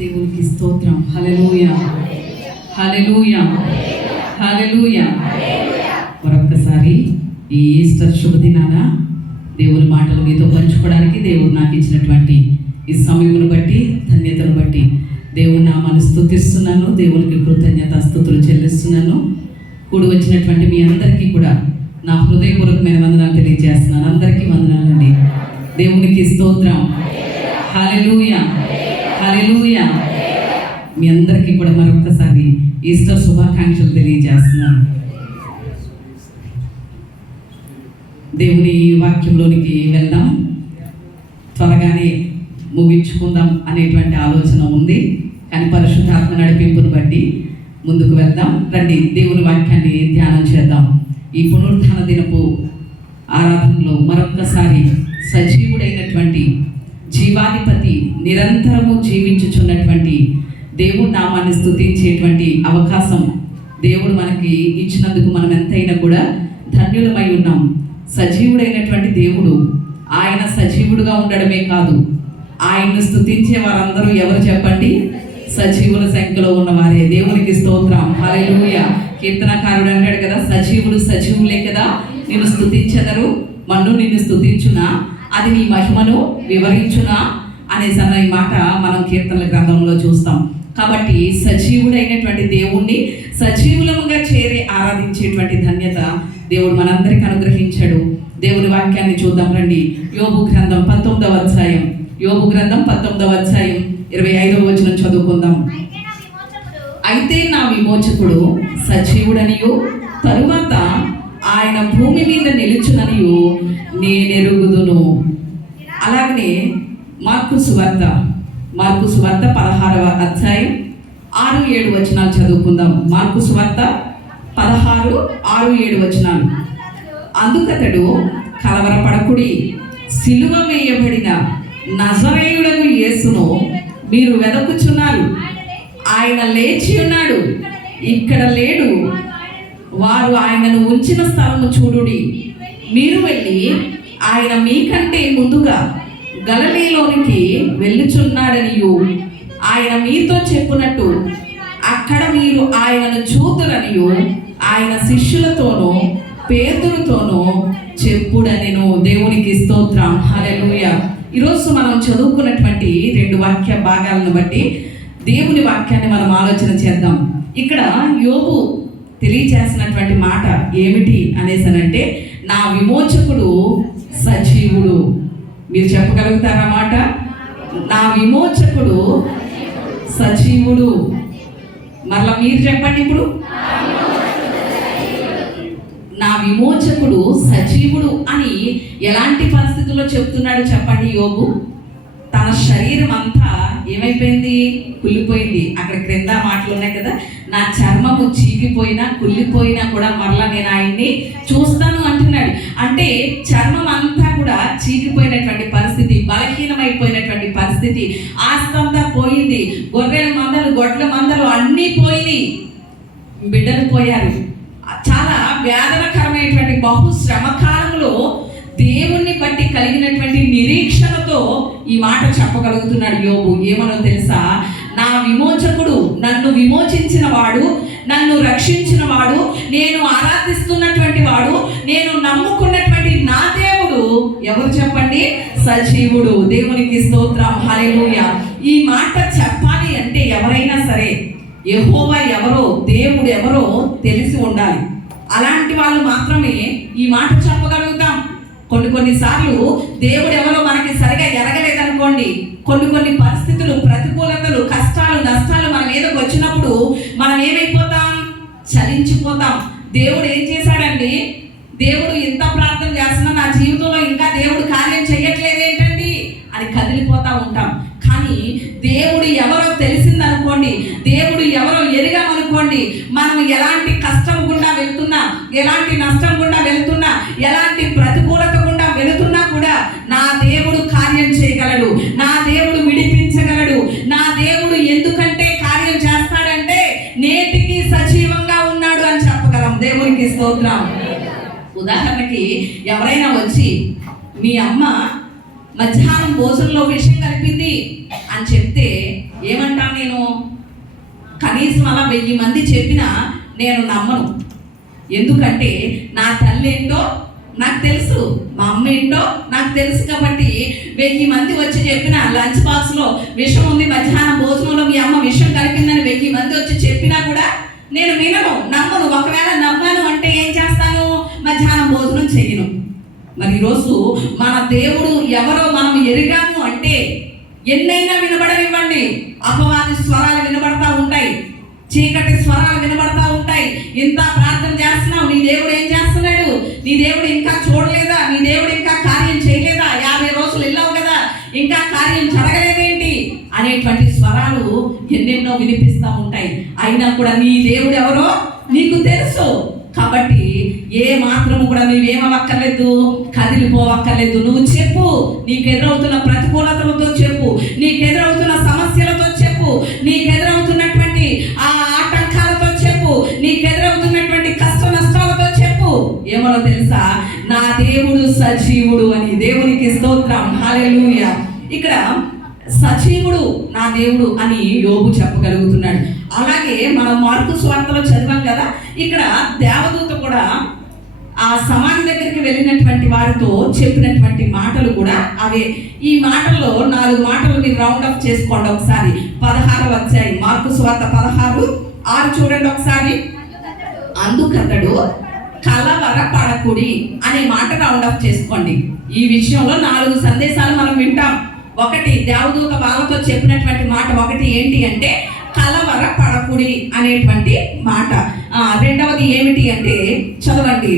దేవునికి స్తోత్రం. హల్లెలూయా, హల్లెలూయా, హల్లెలూయా. మరొక్కసారి ఈ ఈస్టర్ శుభదినాన దేవుని మాటలు మీతో పంచుకోవడానికి దేవుడు నాకు ఇచ్చినటువంటి ఈ సమయమును బట్టి, ధన్యతను బట్టి దేవుని నామాన్ని స్తుతిస్తున్నాను. దేవునికి కృతజ్ఞతాస్తుతులు చెల్లిస్తున్నాను. కూడి వచ్చినటువంటి మీ అందరికీ కూడా నా హృదయపూర్వకమైన వందనాలు తెలియజేస్తున్నాను. అందరికీ వందనాలండి. దేవునికి స్తోత్రం. హల్లెలూయా, హల్లెలూయా. మీ అందరికీ కూడా మరొకసారి ఈస్టర్ శుభాకాంక్షలు తెలియజేస్తున్నాను. దేవుని వాక్యంలోనికి వెళ్దాం, త్వరగానే ముగించుకుందాం అనేటువంటి ఆలోచన ఉంది. కానీ పరిశుద్ధాత్మ నడిపింపును బట్టి ముందుకు వెళ్దాం. రండి, దేవుని వాక్యాన్ని ధ్యానం చేద్దాం. ఈ పునరుత్థాన దినపు ఆరాధనలో మరొక్కసారి సజీవుడైనటువంటి జీవాధిపతి, నిరంతరము జీవించుచున్నటువంటి దేవుడి నామాన్ని స్తుతించేటువంటి అవకాశం దేవుడు మనకి ఇచ్చినందుకు మనం ఎంతైనా కూడా ధన్యులమై ఉన్నాం. సజీవుడైనటువంటి దేవుడు, ఆయన సజీవుడుగా ఉండడమే కాదు, ఆయన్ను స్తుతించే వారందరూ ఎవరు చెప్పండి? సజీవుల సంఖ్యలో ఉన్నవారే. దేవునికి స్తోత్రం. హల్లెలూయా. కీర్తనకారుడు అంటాడు కదా, సజీవులు సజీవులే కదా నిన్ను స్తుతించెదరు, మన్ను నిన్ను స్తుతించునా, అది నీ మహిమను వివరించునా అనేసి అన్న ఈ మాట మనం కీర్తనల గ్రంథంలో చూస్తాం. కాబట్టి సజీవుడైనటువంటి దేవుణ్ణి సజీవులముగా చేరి ఆరాధించేటువంటి ధన్యత దేవుడు మనందరికీ అనుగ్రహించాడు. దేవుని వాక్యాన్ని చూద్దాం రండి. యోబు గ్రంథం 19వ అధ్యాయం, యోబు గ్రంథం 19వ అధ్యాయం 25వ వచనం చదువుకుందాం. అయితే నా విమోచకుడు సజీవుడనియు తరువాత ఆయన భూమి మీద నిలుచుననియు నేనెరుగుదును. అలాగనే మార్కు సువార్త 16వ అధ్యాయం 6-7 వచనాలు చదువుకుందాం. మార్కు సువార్త 16-6-7 వచనాలు. అందుకతడు, కలవరపడకుడి, సిలువ వేయబడిన నజరేయుడగు యేసును మీరు వెదకుచున్నారు, ఆయన లేచి ఉన్నాడు, ఇక్కడ లేడు, వారు ఆయనను ఉంచిన స్థలము చూడుడి. మీరు వెళ్ళి ఆయన మీకంటే ముందుగా గలిలయలోనికి వెళ్ళుచున్నాడనియు ఆయన మీతో చెప్పునట్టు అక్కడ మీరు ఆయనను చూతురనియు ఆయన శిష్యులతోనూ పేతురుతోనూ చెప్పుడనెను. దేవునికి స్తోత్రం. హల్లెలూయా. ఈరోజు మనం చదువుకున్నటువంటి 2 వాక్య భాగాలను బట్టి దేవుని వాక్యాన్ని మనం ఆలోచన చేద్దాం. ఇక్కడ యోబు తెలియజేసినటువంటి మాట ఏమిటి అనేసనంటే, నా విమోచకుడు సజీవుడు. మీరు చెప్పగలుగుతారా మాట? నా విమోచకుడు సజీవుడు. మరలా మీరు చెప్పండి ఇప్పుడు. నా విమోచకుడు సజీవుడు అని ఎలాంటి పరిస్థితుల్లో చెప్తున్నాడు చెప్పండి యోబు? తన శరీరం అంతా ఏమైపోయింది? కుళ్ళిపోయింది. అక్కడ క్రింద మాటలు ఉన్నాయి కదా, నా చర్మము చీకిపోయినా కుళ్ళిపోయినా కూడా మరలా నేను ఆయన్ని చూస్తాను అంటున్నాడు. అంటే చర్మం అంతా కూడా చీకిపోయినటువంటి పరిస్థితి, బలహీనమైపోయినటువంటి పరిస్థితి, ఆస్తంతా పోయింది, గొర్రెల మందలు గొడ్ల మందలు అన్నీ పోయినాయి, బిడ్డలు పోయారు. చాలా వేదనకరమైనటువంటి బహు శ్రమకాలంలో దేవుణ్ణి బట్టి కలిగినటువంటి నిరీక్షణతో ఈ మాట చెప్పగలుగుతున్నాడు యోబు. ఏమనో తెలుసా? నా విమోచకుడు, నన్ను విమోచించిన వాడు, నన్ను రక్షించిన వాడు, నేను ఆరాధిస్తున్నటువంటి వాడు, నేను నమ్ముకున్నటువంటి నా దేవుడు ఎవరు చెప్పండి? సజీవుడు. దేవునికి స్తోత్రం. హల్లెలూయా. ఈ మాట చెప్పాలి అంటే ఎవరైనా సరే యెహోవా ఎవరో, దేవుడు ఎవరో తెలిసి ఉండాలి. అలాంటి వాళ్ళు మాత్రమే ఈ మాట చెప్పగలుగుతాం. కొన్నిసార్లు దేవుడు ఎవరో మనకి సరిగా ఎరగలేదనుకోండి, కొన్ని పరిస్థితులు, ప్రతికూలతలు, కష్టాలు, నష్టాలు మన మీదకి వచ్చినప్పుడు మనం ఏమైపోతాం? చలించిపోతాం. దేవుడు ఏం చేశాడండి? దేవుడు ఇంత ప్రార్థన చేస్తున్నా నా జీవితంలో ఇంకా దేవుడు కార్యం చేయట్లేదేంటండి అని కదిలిపోతా ఉంటాం. కానీ దేవుడు ఎవరో తెలిసిందనుకోండి, దేవుడు ఎవరో ఎరిగామనుకోండి, మనం ఎలాంటి కష్టం గుండా వెళ్తున్నా, ఎలాంటి నష్టం గుండా వెళ్తున్నా, ఎలాంటి ప్రతికూలత గుండా వెళుతున్నా కూడా నా దేవుడు కార్యం చేయగలడు, నా దేవుడు విడిపించగలడు. నా దేవుడు ఎందుకంటే కార్యం చేస్తాడంటే నేటికి సజీవంగా ఉన్నాడు అని చెప్పగలం. దేవునికి స్తోత్రం. ఉదాహరణకి ఎవరైనా వచ్చి మీ అమ్మ మధ్యాహ్నం భోజనంలో విషం కలిపింది అని చెప్తే ఏమంటాను నేను? కనీసం అలా 1000 మంది చెప్పినా నేను నమ్మను. ఎందుకంటే నా తల్లి ఏంటో నాకు తెలుసు, మా అమ్మ ఏంటో నాకు తెలుసు. కాబట్టి 1000 మంది వచ్చి చెప్పిన లంచ్ బాక్స్లో విషం ఉంది, మధ్యాహ్నం భోజనంలో మీ అమ్మ విషం కలిపిందని 1000 మంది వచ్చి చెప్పినా కూడా నేను వినను, నమ్మను. ఒకవేళ నమ్మాను అంటే ఏం చేస్తాను? మధ్యాహ్నం భోజనం చేయను. మరి ఈరోజు మన దేవుడు ఎవరో మనం ఎరిగాము అంటే ఎన్నైనా వినబడనివ్వండి. అపవాది స్వరాలు వినబడతా ఉంటాయి, చీకటి స్వరాలు వినబడతా ఉంటాయి. ఇంత ప్రార్థన చేస్తున్నావు, నీ దేవుడు ఏం చేస్తున్నాడు? నీ దేవుడు ఇంకా చూడలేదా? నీ దేవుడు ఇంకా కార్యం చేయలేదా? 50 రోజులు వెళ్ళావు కదా, ఇంకా కార్యం జరగలేదేంటి అనేటువంటి స్వరాలు ఎన్నెన్నో వినిపిస్తూ ఉంటాయి. అయినా కూడా నీ దేవుడు ఎవరో నీకు తెలుసు. కాబట్టి ఏ మాత్రము కూడా నువ్వేమవక్కర్లేదు, కదిలిపోవక్కర్లేదు. నువ్వు చెప్పు, నీకు ఎదురవుతున్న ప్రతికూలతలతో చెప్పు, నీకు ఎదురవుతున్న సమస్యలతో చెప్పు, నీకు ఎదురవుతున్నటువంటి ఆ ఆటంకాలతో చెప్పు, నీకు ఎదురవుతున్నటువంటి కష్ట నష్టాలతో చెప్పు. ఏమో తెలుసా? నా దేవుడు సజీవుడు అని. దేవునికి స్తోత్రం, హల్లెలూయా. ఇక్కడ సజీవుడు నా దేవుడు అని యోబు చెప్పగలుగుతున్నాడు. అలాగే మనం మార్కు సువార్తలో చదివాం కదా, ఇక్కడ దేవదూత కూడా ఆ సమాధి దగ్గరికి వెళ్ళినటువంటి వారితో చెప్పినటువంటి మాటలు కూడా అవే. ఈ మాటల్లో 4 మాటలు మీరు రౌండ్ అప్ చేసుకోండి ఒకసారి. 16వ అధ్యాయం మార్కు సువార్త 16:6 చూడండి ఒకసారి. అందుకతడు కలవరపడకుడి అనే మాట రౌండ్ అప్ చేసుకోండి. ఈ విషయంలో 4 సందేశాలు మనం వింటాం. ఒకటి, దేవదూత వాళ్ళతో చెప్పినటువంటి మాట ఒకటి ఏంటి అంటే కలవరపడకుడి అనేటువంటి మాట. రెండవది ఏమిటి అంటే చదవండి.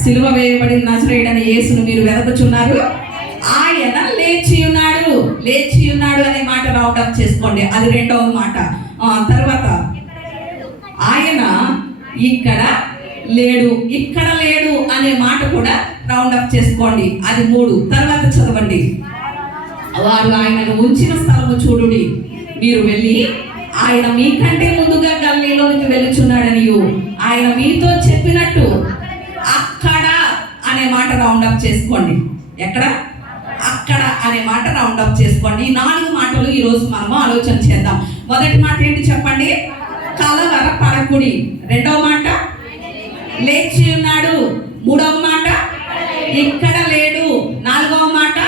సిలువ వేయబడిన నజరేయుడైన యేసును మీరు వెదకుచున్నారు, ఆయన లేచి ఉన్నాడు అనే మాట రౌండ్ అప్ చేసుకోండి. అది రెండవ మాట. తర్వాత ఆయన ఇక్కడ లేడు అనే మాట కూడా రౌండ్ అప్ చేసుకోండి. అది 3. తర్వాత చదవండి. వారు ఆయనను ఉంచిన స్థలము చూడుడి, మీరు వెళ్ళి ఆయన మీకంటే ముందుగా గలిలయలోనికి వెళ్ళుచున్నాడనియు ఆయన మీతో చెప్పినట్టు అక్కడ అనే మాట రౌండ్ అప్ చేసుకోండి. ఎక్కడ? అక్కడ అనే మాట రౌండ్ అప్ చేసుకోండి. ఈ 4 మాటలు ఈరోజు మనము ఆలోచన చేద్దాం. మొదటి మాట ఏంటి చెప్పండి? కలవరపడకుడి. రెండవ మాట లేచి ఉన్నాడు. మూడవ మాట ఇక్కడ లేడు. నాలుగవ మాట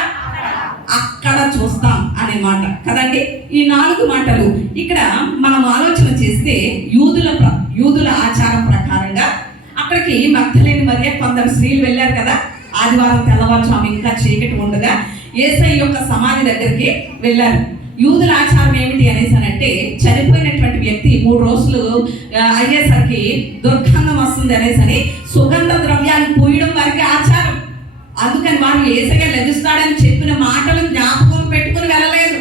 అక్కడ చూస్తాం అనే మాట కదండి. ఈ 4 మాటలు ఇక్కడ మనం ఆలోచన చేస్తే యూదుల ఆచారం ప్రకారంగా అక్కడికి మగ్దలేని మరియ కొందరు స్త్రీలు వెళ్ళారు కదా. ఆదివారం తెల్లవారుజాము ఇంకా చీకటి ఉండగా యేసయ్య యొక్క సమాధి దగ్గరికి వెళ్ళారు. యూదుల ఆచారం ఏమిటి అనేసి అంటే చనిపోయినటువంటి వ్యక్తి 3 రోజులు అయ్యేసరికి దుర్గంధం వస్తుంది అనేసి సుగంధ ద్రవ్యాలు పూయడం వారికి ఆచారం. అందుకని వారు యేసయ్య లెగుస్తాడని చెప్పిన మాటలు జ్ఞాపకం పెట్టుకుని వెళ్ళలేదు.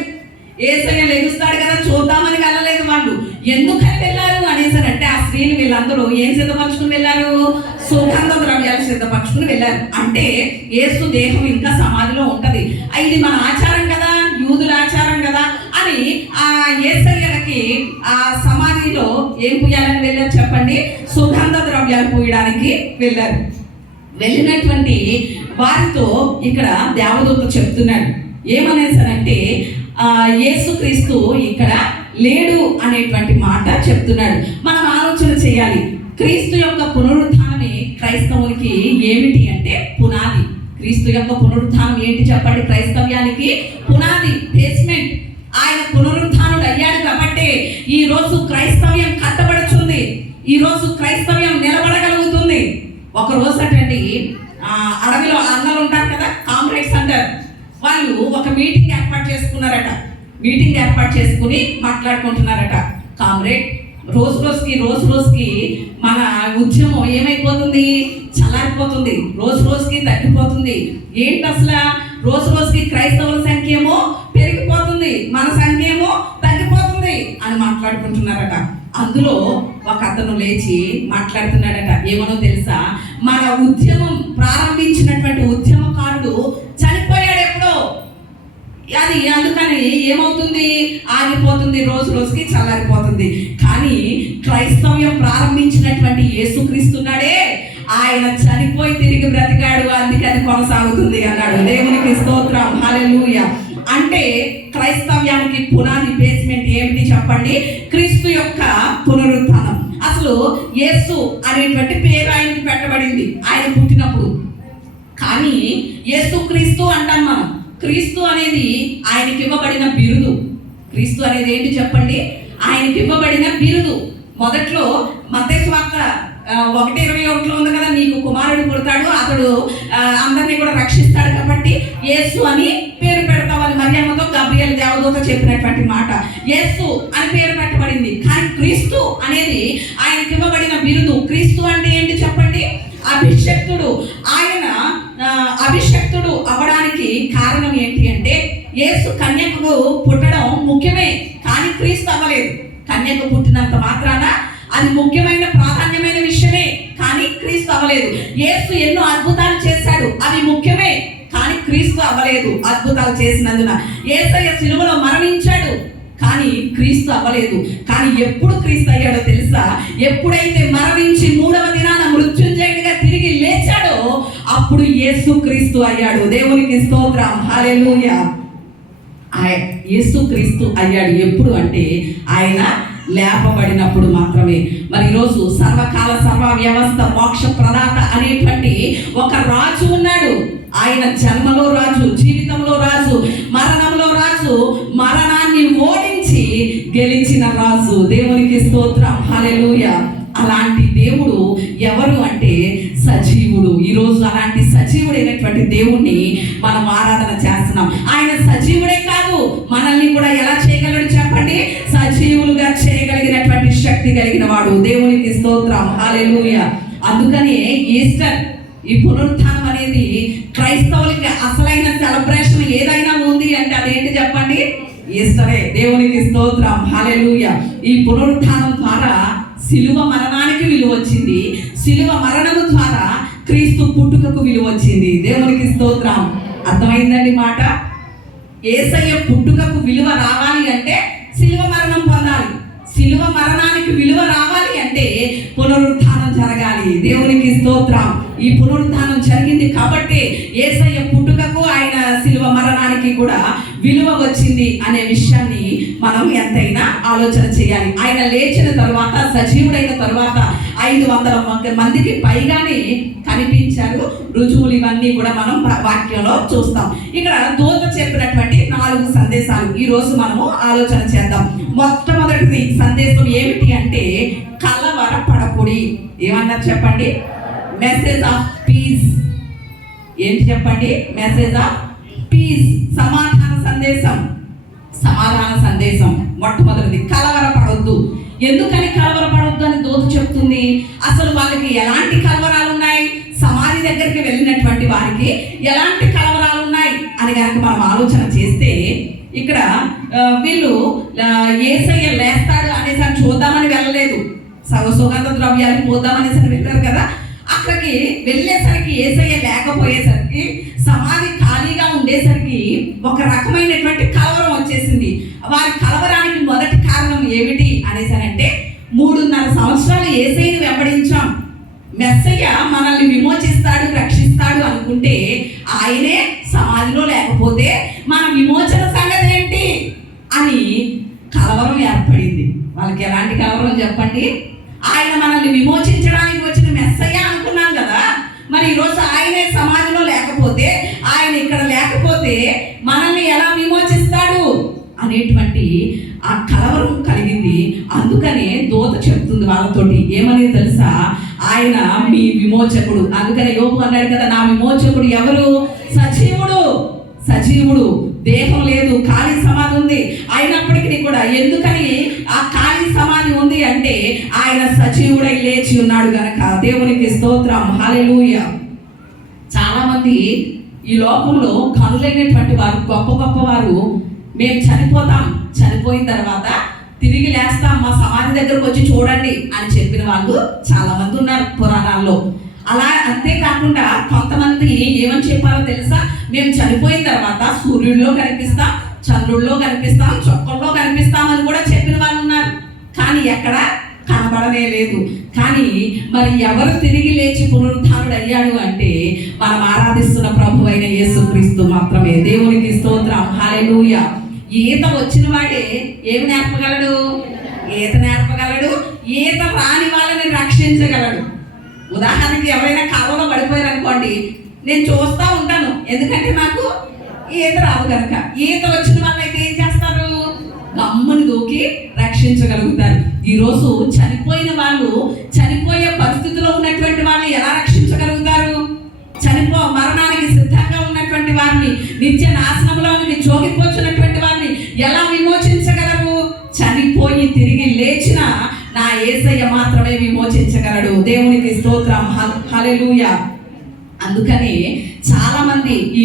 యేసయ్య లెగుస్తాడు కదా చూద్దామని వెళ్ళలేదు. వాళ్ళు ఎందుకని వెళ్ళారు అనేసి అంటే ఆ స్త్రీలు వీళ్ళందరూ ఏం సిద్ధపరచుకుని వెళ్ళారు? సుగంధ ద్రవ్యాలు సిద్ధపరచుకుని వెళ్ళారు. అంటే యేసు దేహం ఇంకా సమాధిలో ఉంటది, ఇది మన ఆచారం కదా, యూదుల ఆచారం కదా అని ఆ యేసయ్యకి ఆ సమాధిలో ఏం పూయాలని వెళ్ళారు చెప్పండి? సుగంధ ద్రవ్యాలు పూయడానికి వెళ్ళారు. వెళ్ళినటువంటి వారితో ఇక్కడ దేవదూత చెప్తున్నాడు ఏమనేసానంటే యేసుక్రీస్తు ఇక్కడ లేడు అనేటువంటి మాట చెప్తున్నాడు. మనం ఆలోచన చేయాలి. క్రీస్తు యొక్క పునరుత్థానమే క్రైస్తవునికి ఏమిటి అంటే పునాది. క్రీస్తు యొక్క పునరుత్థానం ఏంటి చెప్పండి? క్రైస్తవ్యానికి పునాది, బేస్మెంట్. ఆయన పునరుత్థానుడు అయ్యాడు కాబట్టి ఈ రోజు క్రైస్తవ్యం కట్టబడుతుంది, ఈ రోజు క్రైస్తవ్యం నిలబడగలుగుతుంది. ఒక రోజు అటండి అడవిలో అన్నలు ఉంటారు కదా, కామ్రేడ్స్ అంటారు. వాళ్ళు ఒక మీటింగ్ ఏర్పాటు చేసుకున్నారట. మీటింగ్ ఏర్పాటు చేసుకుని మాట్లాడుకుంటున్నారట. కామ్రేడ్, రోజు రోజుకి మన ఉద్యమం ఏమైపోతుంది? చల్లారిపోతుంది, రోజు రోజుకి తగ్గిపోతుంది. ఏంటి అసలు? రోజు రోజుకి క్రైస్తవుల సంఖ్య ఏమో పెరిగిపోతుంది, మన సంఖ్య ఏమో తగ్గిపోతుంది అని మాట్లాడుకుంటున్నారట. అందులో ఒక అతను లేచి మాట్లాడుతున్నాడట. ఏమనో తెలుసా? మన ఉద్యమం ప్రారంభించినటువంటి ఉద్యమకారుడు చనిపోయాడు ఎప్పుడో. అది అందుకని ఏమవుతుంది? ఆగిపోతుంది, రోజు రోజుకి చల్లారిపోతుంది. కానీ క్రైస్తవ్యం ప్రారంభించినటువంటి యేసుక్రీస్తున్నాడే, ఆయన చనిపోయి తిరిగి బ్రతికాడు, అందుకే అది కొనసాగుతుంది అన్నాడు. దేవునికి స్తోత్రం, హల్లెలూయా. అంటే క్రైస్తవ్యానికి పునాది, బేస్మెంట్ యేసు అనేటువంటి పేరు ఆయనకి పెట్టబడింది ఆయన పుట్టినప్పుడు. కానీ యేసు క్రీస్తు అంటాం మనం. క్రీస్తు అనేది ఆయనకి ఇవ్వబడిన బిరుదు. క్రీస్తు అనేది ఏంటి చెప్పండి? ఆయనకి ఇవ్వబడిన బిరుదు. మొదట్లో మత్తయి సువార్త 1:21 ఉంది కదా, నీకు కుమారుడు పుడతాడు, అతడు అందరినీ కూడా రక్షిస్తాడు కాబట్టి యేసు అని పేరు పెడతామని మరియమ్మతో గబ్రియల్ దేవదూత చెప్పినటువంటి మాట. యేసు అని పేరు పెట్టబడింది. కానీ క్రీస్తు అనేది ఆయనకి ఇవ్వబడిన బిరుదు. క్రీస్తు అంటే ఏంటి చెప్పండి? అభిషక్తుడు. ఆయన అభిషక్తుడు అవ్వడానికి కారణం ఏంటి అంటే, యేసు కన్యకకు పుట్టడం ముఖ్యమే, కానీ క్రీస్తు అవ్వలేదు. కన్యకు పుట్టినంత మాత్రాన అది ముఖ్యమైన ప్రాధాన్యమైన విషయమే, కానీ క్రీస్తు అవ్వలేదు. యేసు ఎన్నో అద్భుతాలు చేశాడు, అవి ముఖ్యమే, కానీ క్రీస్తు అవ్వలేదు. అద్భుతాలు చేసినందున యేసయ్య సిలువలో మరణించాడు, కానీ క్రీస్తు అవ్వలేదు. కానీ ఎప్పుడు క్రీస్తు అయ్యాడో తెలుసా? ఎప్పుడైతే మరణించి 3వ దినాన మృత్యుంజయుడిగా తిరిగి లేచాడో అప్పుడు యేసు క్రీస్తు అయ్యాడు. దేవునికి స్తోత్రం, హల్లెలూయా. యేసు క్రీస్తు అయ్యాడు ఎప్పుడు అంటే ఆయన లేపబడినప్పుడు మాత్రమే. మరి ఈరోజు సర్వకాల సర్వ వ్యవస్థ మోక్ష ప్రదాత అనేటువంటి ఒక రాజు ఉన్నాడు. ఆయన జన్మలో రాజు, జీవితంలో రాజు, మరణంలో రాజు, మరణాన్ని ఓడించి గెలిచిన రాజు. దేవునికి స్తోత్రం, హల్లెలూయా. అలాంటి దేవుడు ఎవరు అంటే సజీవుడు. ఈరోజు అలాంటి సజీవుడైనటువంటి దేవుణ్ణి మనం ఆరాధన చేస్తున్నాం. ఆయన సజీవుడే కాదు, మనల్ని కూడా ఎలా చేయగలడు చెప్పండి? సజీవులుగా చేయగలిగినటువంటి శక్తి కలిగిన వాడు. దేవునికి స్తోత్రం, హల్లెలూయా. అందుకనే ఈస్టర్, ఈ పునరుత్థానం అనేది క్రైస్తవులకి అసలైన సెలబ్రేషన్ ఏదైనా ఉంది అంటే అదేంటి చెప్పండి? ఈస్టరే. దేవునికి స్తోత్రం, హల్లెలూయా. ఈ పునరుత్థానం ద్వారా సిలువ మరణానికి విలువ వచ్చింది. సిలువ మరణము ద్వారా క్రీస్తు పుట్టుకకు విలువ వచ్చింది. దేవునికి స్తోత్రం. అర్థమైందండి మాట? యేసయ్య పుట్టుకకు విలువ రావాలి అంటే సిలువ మరణం పొందాలి. సిలువ మరణానికి విలువ రావాలి అంటే పునరుత్థానం జరగాలి. దేవునికి స్తోత్రం. ఈ పునరుత్థానం జరిగింది కాబట్టి యేసయ్య పుట్టుకకు, ఆయన సిలువ మరణానికి కూడా విలువ వచ్చింది అనే విషయాన్ని మనం ఎంతైనా ఆలోచన చేయాలి. ఆయన లేచిన తరువాత, సజీవుడైన తరువాత 500 మందికి పైగానే కనిపించారు. రుజువులు ఇవన్నీ కూడా మనం వాక్యంలో చూస్తాం. ఇక్కడ దూత చెప్పినటువంటి 4 సందేశాలు ఈ రోజు మనము ఆలోచన చేద్దాం. మొట్టమొదటిది సందేశం ఏమిటి అంటే కలవరపడకుడి. ఏమన్నారు చెప్పండి? Message of piece. ఏంటి చెప్పండి? మెసేజ్ ఆఫ్ పీస్, సమాధాన సందేశం. సమాధాన సందేశం మొట్టమొదటిది కలవరపడొద్దు. ఎందుకని కలవరపడొద్దు అని దూత చెప్తుంది? అసలు వాళ్ళకి ఎలాంటి కలవరాలు ఉన్నాయి? సమాధి దగ్గరికి వెళ్ళినటువంటి వారికి ఎలాంటి కలవరాలు ఉన్నాయి అని కనుక మనం ఆలోచన చేస్తే, ఇక్కడ వీళ్ళు యేసయ్య లేస్తాడు అనేసి చూద్దామని వెళ్ళలేదు. సుగంధ ద్రవ్యాలు పోద్దామనేసి వెళ్ళారు కదా. అక్కడికి వెళ్ళేసరికి యేసయ్య లేకపోయేసరికి, సమాధి ఖాళీగా ఉండేసరికి ఒక రకమైనటువంటి కలవరం వచ్చేసింది. వారి కలవరానికి మొదటి కారణం ఏమిటి అనేసి అంటే, 3.5 సంవత్సరాలు యేసయ్యని వెంబడించాం, మెస్సయ్య మనల్ని విమోచిస్తాడు, రక్షిస్తాడు అనుకుంటే ఆయనే సమాధిలో లేకపోతే మన విమోచన సంగతి ఏంటి అని కలవరం ఏర్పడింది. వాళ్ళకి ఎలాంటి కలవరం చెప్పండి? ఆయన మనల్ని విమోచించడానికి వచ్చిన మెస్సయ్య అనుకున్నాం కదా, మరి ఈరోజు ఆయనే సమాధిలో లేకపోతే, ఆయన ఇక్కడ లేకపోతే మనల్ని ఎలా విమోచిస్తాడు అనేటువంటి ఆ కలవరం కలిగింది. అందుకనే దూత చెప్తుంది వాళ్ళతోటి ఏమని తెలుసా? ఆయన మీ విమోచకుడు. అందుకనే యోబు అన్నాడు కదా, నా విమోచకుడు ఎవరు? సజీవుడు. సజీవుడు. దేహం లేదు, ఖాళీ సమాధి ఉంది. అయినప్పటికీ కూడా ఎందుకని ఆ ఖాళీ సమాధి ఉంది అంటే ఆయన సజీవుడై లేచి ఉన్నాడు గనక. దేవునికి స్తోత్రం, హల్లెలూయా. చాలా మంది ఈ లోకంలో కనులైనటువంటి వారు, గొప్ప గొప్ప వారు, మేము చనిపోతాం, చనిపోయిన తర్వాత తిరిగి లేస్తాం, మా సమాధి దగ్గరకు వచ్చి చూడండి అని చెప్పిన వాళ్ళు చాలా మంది ఉన్నారు పురాణాల్లో. అలా అంతేకాకుండా కొంతమంది ఏమని చెప్పారో తెలుసా? మేము చనిపోయిన తర్వాత సూర్యుడిలో కనిపిస్తాం, చంద్రుడిలో కనిపిస్తాం, చొక్కల్లో కనిపిస్తామని కూడా చెప్పిన వాళ్ళు ఉన్నారు. కానీ ఎక్కడ కనబడనే లేదు. కానీ మరి ఎవరు తిరిగి లేచి పునరుద్ధానుడు అయ్యాడు అంటే మనం ఆరాధిస్తున్న ప్రభు అయిన యేసుక్రీస్తు మాత్రమే. దేవునికి స్తోత్రం, హల్లెలూయా. ఈత వచ్చిన వాడే ఏమి నేర్పగలడు? ఈత నేర్పగలడు. ఈత రాని వాళ్ళని రక్షించగలడు. ఉదాహరణకి ఎవరైనా కాలంలో పడిపోయారు అనుకోండి, నేను చూస్తూ ఉంటాను, ఎందుకంటే నాకు ఈత రాదు కనుక. ఈత వచ్చిన వాళ్ళైతే ఏం చేస్తారు? గమ్ముని దూకి రక్షించగలుగుతారు. ఈరోజు చనిపోయిన వాళ్ళు, చనిపోయే పరిస్థితిలో ఉన్నటువంటి వాళ్ళు ఎలా రక్షించగలుగుతారు? మరణానికి సిద్ధంగా ఉన్నటువంటి వారిని, నిత్య నాశనంలోనికి జోగిపోతున్నటువంటి వారిని ఎలా విమోచించగలరు? చనిపోయి తిరిగి లేచిన నా యేసయ్య మాత్రమే విమోచించగలడు. దేవునికి స్తోత్రం, హల్లెలూయా. అందుకని చాలా మంది ఈ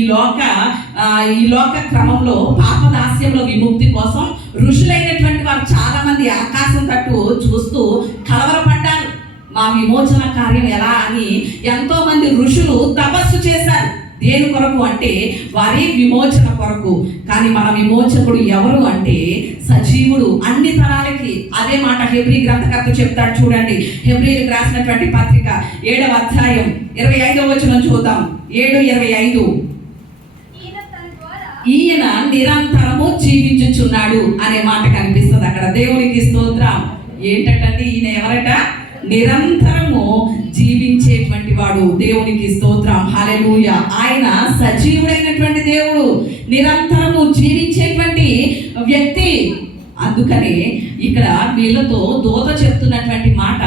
లోక క్రమంలో పాపదాస్యంలో విముక్తి కోసం ఋషులైనటువంటి వారు చాలా మంది ఆకాశం తట్టు చూస్తూ కలవరపడ్డారు. మా విమోచన కార్యం ఎలా అని ఎంతో మంది ఋషులు తపస్సు చేశారు. దేని కొరకు అంటే వారి విమోచన కొరకు. కానీ మన విమోచకుడు ఎవరు అంటే సజీవుడు, అన్ని తరాలకి. అదే మాట హెబ్రీ గ్రంథకర్త చెప్తాడు, చూడండి. హెబ్రీలకు రాసినటువంటి పత్రిక 7వ అధ్యాయం 25వ వచనం చూద్దాం. 7:25. ఈయన నిరంతరము జీవించుచున్నాడు అనే మాట కనిపిస్తుంది అక్కడ. దేవునికి స్తోత్రం. ఏంటంటే ఈయన ఎవరట? నిరంతరము జీవించేటువంటి వాడు. దేవునికి స్తోత్రం, హల్లెలూయా. ఆయన సజీవుడైనటువంటి దేవుడు, నిరంతరము జీవించేటువంటి వ్యక్తి. అందుకనే ఇక్కడ వీళ్ళతో దూత చెప్తున్నటువంటి మాట,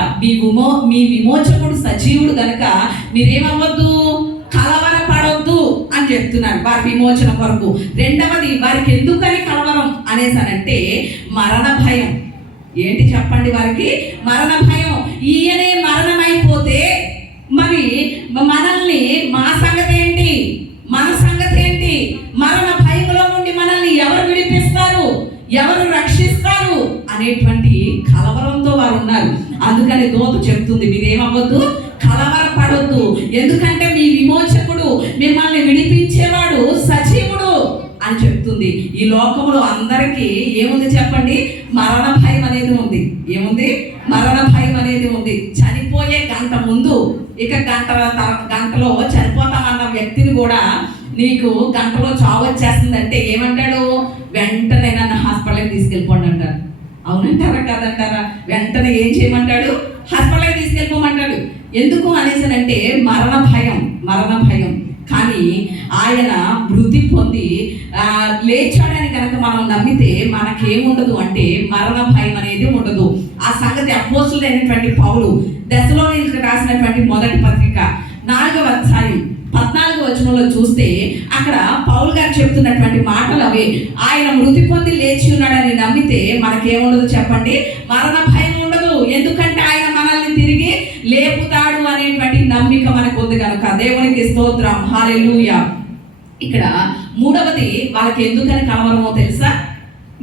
మీ విమోచకుడు సజీవుడు గనక మీరేమవ్వద్దు, కలవరపడొద్దు అని చెప్తున్నారు వారి విమోచన కొరకు. రెండవది, వారికి ఎందుకని కలవరం అనేసానంటే మరణ భయం. ఏంటి చెప్పండి? వారికి మరణ భయం. ఈయనే మరణమైపోతే మరి మనల్ని, మా సంగతి ఏంటి, మన సంగతి ఏంటి? మరణ భయంలో నుండి మనల్ని ఎవరు విడిపిస్తారు, ఎవరు రక్షిస్తారు అనేటువంటి కలవరంతో వారు ఉన్నారు. అందుకని దూత చెప్తుంది, మీరేమవ్వద్దు, కలవరపడొద్దు. ఎందుకంటే మీ విమోచకుడు, మిమ్మల్ని విడిపించేవాడు సజీవుడు అని చెప్తుంది. ఈ లోకంలో అందరికీ ఏముంది చెప్పండి? మరణ భయం అనేది ఉంది. ఏముంది? మరణ భయం అనేది ఉంది. చనిపోయే గంట ముందు, ఇక గంటలో చనిపోతామన్న వ్యక్తిని కూడా నీకు గంటలో చావు వచ్చేస్తుందంటే ఏమంటాడు? వెంటనే నన్ను హాస్పిటల్కి తీసుకెళ్ళిపోండి అంటారు. అవునంటారా కాదంటారా? వెంటనే ఏం చేయమంటాడు? హాస్పిటల్కి తీసుకెళ్ళిపోమంటాడు. ఎందుకు అనేసానంటే మరణ భయం. కానీ ఆయన మృతి పొంది లేచాడని కనుక మనం నమ్మితే మనకేముండదు అంటే మరణ భయం అనేది ఉండదు. ఆ సంగతి అపోస్తులైనటువంటి పౌలు దెస్సలోనికీయులకు రాసినటువంటి మొదటి పత్రిక 4వ అధ్యాయం 14వ వచనంలో చూస్తే అక్కడ పౌలు గారు చెప్తున్నటువంటి మాటలు అవే. ఆయన మృతి పొంది లేచి ఉన్నాడని నమ్మితే మనకేముండదు చెప్పండి? మరణ భయం ఉండదు. ఎందుకంటే ఆయన మనల్ని తిరిగి లేపుతాడు అనేటువంటి నమ్మిక మనకు ఉంది కనుక. దేవునికి స్తోత్రం, హల్లెలూయా. ఇక్కడ మూడవది, వాళ్ళకి ఎందుకని కలవరమో తెలుసా?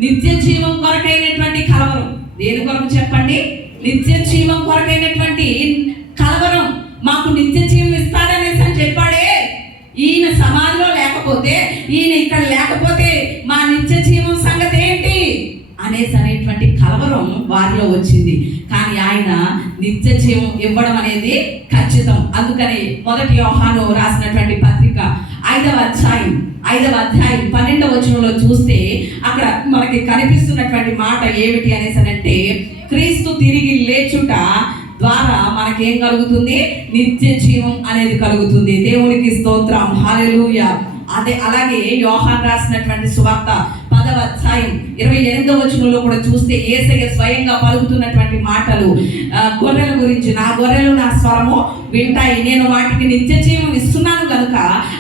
నిత్య జీవం కొరకైనటువంటి కలవరం. దేని కొరకు చెప్పండి? నిత్య జీవం కొరకైనటువంటి కలవరం. మాకు నిత్య జీవం ఇస్తాడనేసి అని చెప్పాడే, ఈయన సమాధిలో లేకపోతే, ఈయన ఇక్కడ లేకపోతే మా నిత్య జీవం సంగతి ఏంటి అనేటువంటి కలవరం వారిలో వచ్చింది. కానీ ఆయన నిత్య జీవం ఇవ్వడం అనేది ఖచ్చితం. అందుకని 1 యోహాను రాసినటువంటి పత్రిక 5వ అధ్యాయం 12వ వచనంలో చూస్తే అక్కడ మనకి కనిపిస్తున్నటువంటి మాట ఏమిటి అనేసనంటే, క్రీస్తు తిరిగి లేచుట ద్వారా మనకేం కలుగుతుంది? నిత్య జీవం అనేది కలుగుతుంది. దేవునికి స్తోత్రం, హల్లెలూయా. అలాగే యోహాను రాసినటువంటి సువార్త 10వ అధ్యాయం 28వ వచనంలో కూడా చూస్తే యేసయ్య స్వయంగా పలుకుతున్నటువంటి మాటలు, గొర్రెల గురించి, నా గొర్రెలు నా స్వరము వింటాయి, నేను వాటికి నిత్య జీవం ఇస్తున్నాను కనుక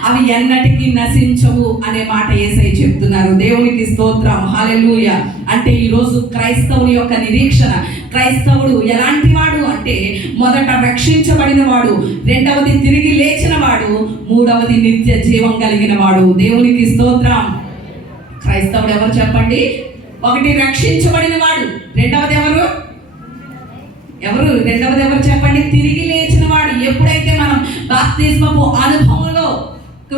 అవి ఎన్నటికీ నశించవు అనే మాట యేసయ్య చెప్తున్నారు. దేవునికి స్తోత్రం, హల్లెలూయా. అంటే ఈరోజు క్రైస్తవుని యొక్క నిరీక్షణ, క్రైస్తవుడు ఎలాంటి వాడు అంటే మొదట రక్షించబడిన వాడు, రెండవది తిరిగి లేచిన వాడు, మూడవది నిత్య జీవం కలిగిన వాడు. దేవునికి స్తోత్రం. క్రైస్తవుడు ఎవరు చెప్పండి? ఒకటి రక్షించబడిన వాడు, రెండవది ఎవరు చెప్పండి? తిరిగి లేచిన వాడు. ఎప్పుడైతే మనం బాప్తిస్మపు అనుభవంలో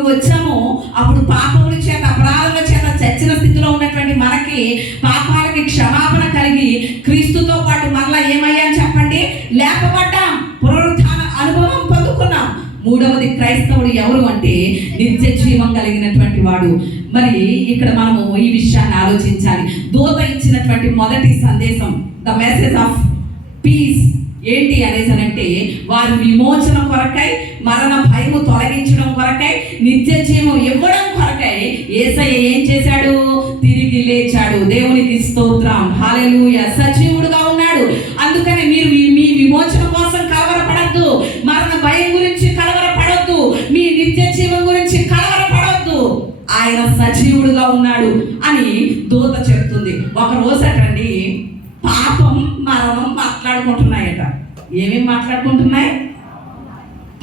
వచ్చామో అప్పుడు పాపముల చేత, అపరాధముల చేత చచ్చిన స్థితిలో ఉన్నటువంటి మనకి పాపాలకి క్షమాపణ కలిగి క్రీస్తుతో పాటు మరలా ఏమయ్యాం చెప్పండి? లేపబడ్డాం, పునరుత్థాన అనుభవం పొందుకున్నాం. మూడవది క్రైస్తవుడు ఎవరు అంటే నిత్య జీవం కలిగినటువంటి వాడు. మరి ఇక్కడ మనము ఈ విషయాన్ని ఆలోచించాలి. దూత ఇచ్చినటువంటి మొదటి సందేశం, ద మెసేజ్ ఆఫ్ పీస్ ఏంటి అనేసనంటే వారి విమోచన కొరకై, మరణ భయము తొలగించడం కొరకై, నిత్య జీవం ఇవ్వడం కొరకై యేసయ్య ఏం చేశాడు? తిరిగి లేచాడు. దేవునికి స్తోత్రం, హల్లెలూయా. సజీవుడుగా ఉన్నాడు. అందుకని మీరు మీ విమోచన కోసం కలవరపడద్దు, మరణ భయం గురించి కలవరపడద్దు, మీ నిత్య జీవం గురించి కలవరపడద్దు. ఆయన సజీవుడుగా ఉన్నాడు అని దూత చెప్తుంది. ఒక రోజటండి పాపం మరణం మాట్లాడుకుంటున్నాయట. ఏమేమి మాట్లాడుకుంటున్నాయి?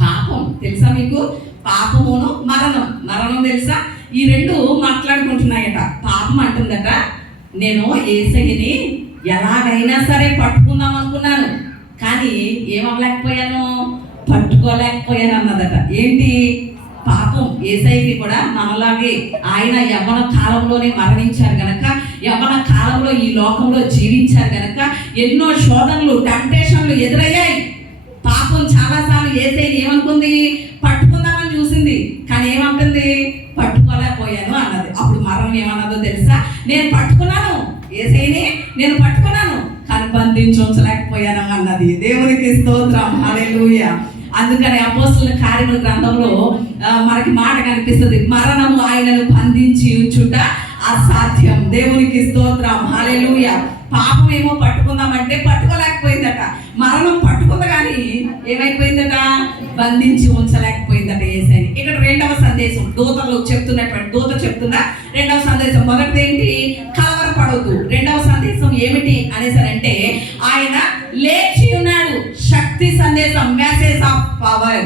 పాపం తెలుసా మీకు? పాపమును మరణం. మరణం తెలుసా? ఈ రెండు మాట్లాడుకుంటున్నాయట. పాపం అంటుందట, నేను యేసయ్యని ఎలాగైనా సరే పట్టుకుందాం అనుకున్నాను, కానీ ఏమవ్వలేకపోయాను, పట్టుకోలేకపోయాను అన్నదట. ఏంటి? పాపం. యేసయ్యకి కూడా మనలాగే ఆయన యవ్వన కాలంలోనే మరణించారు గనక, యవ్వన కాలంలో ఈ లోకంలో జీవించారు గనక ఎన్నో శోధనలు, టెంప్టేషన్లు ఎదురయ్యాయి. పాపం చాలాసార్లు యేసయ్యని ఏమనుకుంది? పట్టుకుందామని చూసింది, కానీ ఏమంటుంది? పట్టుకోలేకపోయాను అన్నది. అప్పుడు మరణం ఏమన్నదో తెలుసా? నేను పట్టుకున్నాను యేసయ్యని, నేను పట్టుకున్నాను, కానీ బంధించలేకపోయాను అన్నది. దేవునికి స్తోత్రం, హల్లెలూయా. అందుకని అపోస్తలుల కార్యముల గ్రంథంలో మనకి మాట కనిపిస్తుంది, మరణము ఆయనను బంధించి ఉంచుట అసాధ్యం. దేవునికి స్తోత్రం, హల్లెలూయా. పాపం ఏమో పట్టుకుందామంటే పట్టుకోలేకపోయిందట, మరణం పట్టుకుంది కానీ ఏమైపోయిందట? బంధించి ఉంచలేకపోయిందట యేసయ్యని. ఇక్కడ రెండవ సందేశం దూతలు చెప్తున్నటువంటి దూత చెప్తున్న రెండవ సందేశం. మొదటిది ఏంటి? కలవరపడవద్దు. రెండవ సందేశం ఏమిటి అనేసరంటే ఆయన లేచి ఉన్నాడు. శక్తి సందేశం, మెసేజ్ ఆఫ్ పవర్.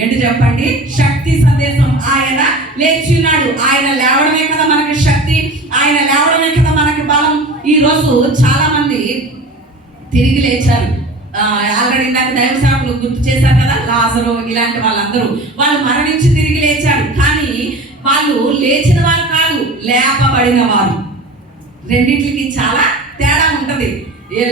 ఏంటి చెప్పండి? శక్తి సందేశం. ఆయన లేచి ఉన్నాడు. ఆయన లేవడమే కదా మనకి శక్తి, ఆయన లేవడమే కదా మనకి బలం. ఈ రోజు చాలా మంది తిరిగి లేచారు. ఆల్రెడీ ఇందాక దైవ సేవకులు గుర్తు చేశారు కదా, లాజరు ఇలాంటి వాళ్ళందరూ వాళ్ళు మరణించి తిరిగి లేచారు. కానీ వాళ్ళు లేచిన వారు కాదు, లేపబడిన వారు. రెండింటికి చాలా తేడా ఉంటది.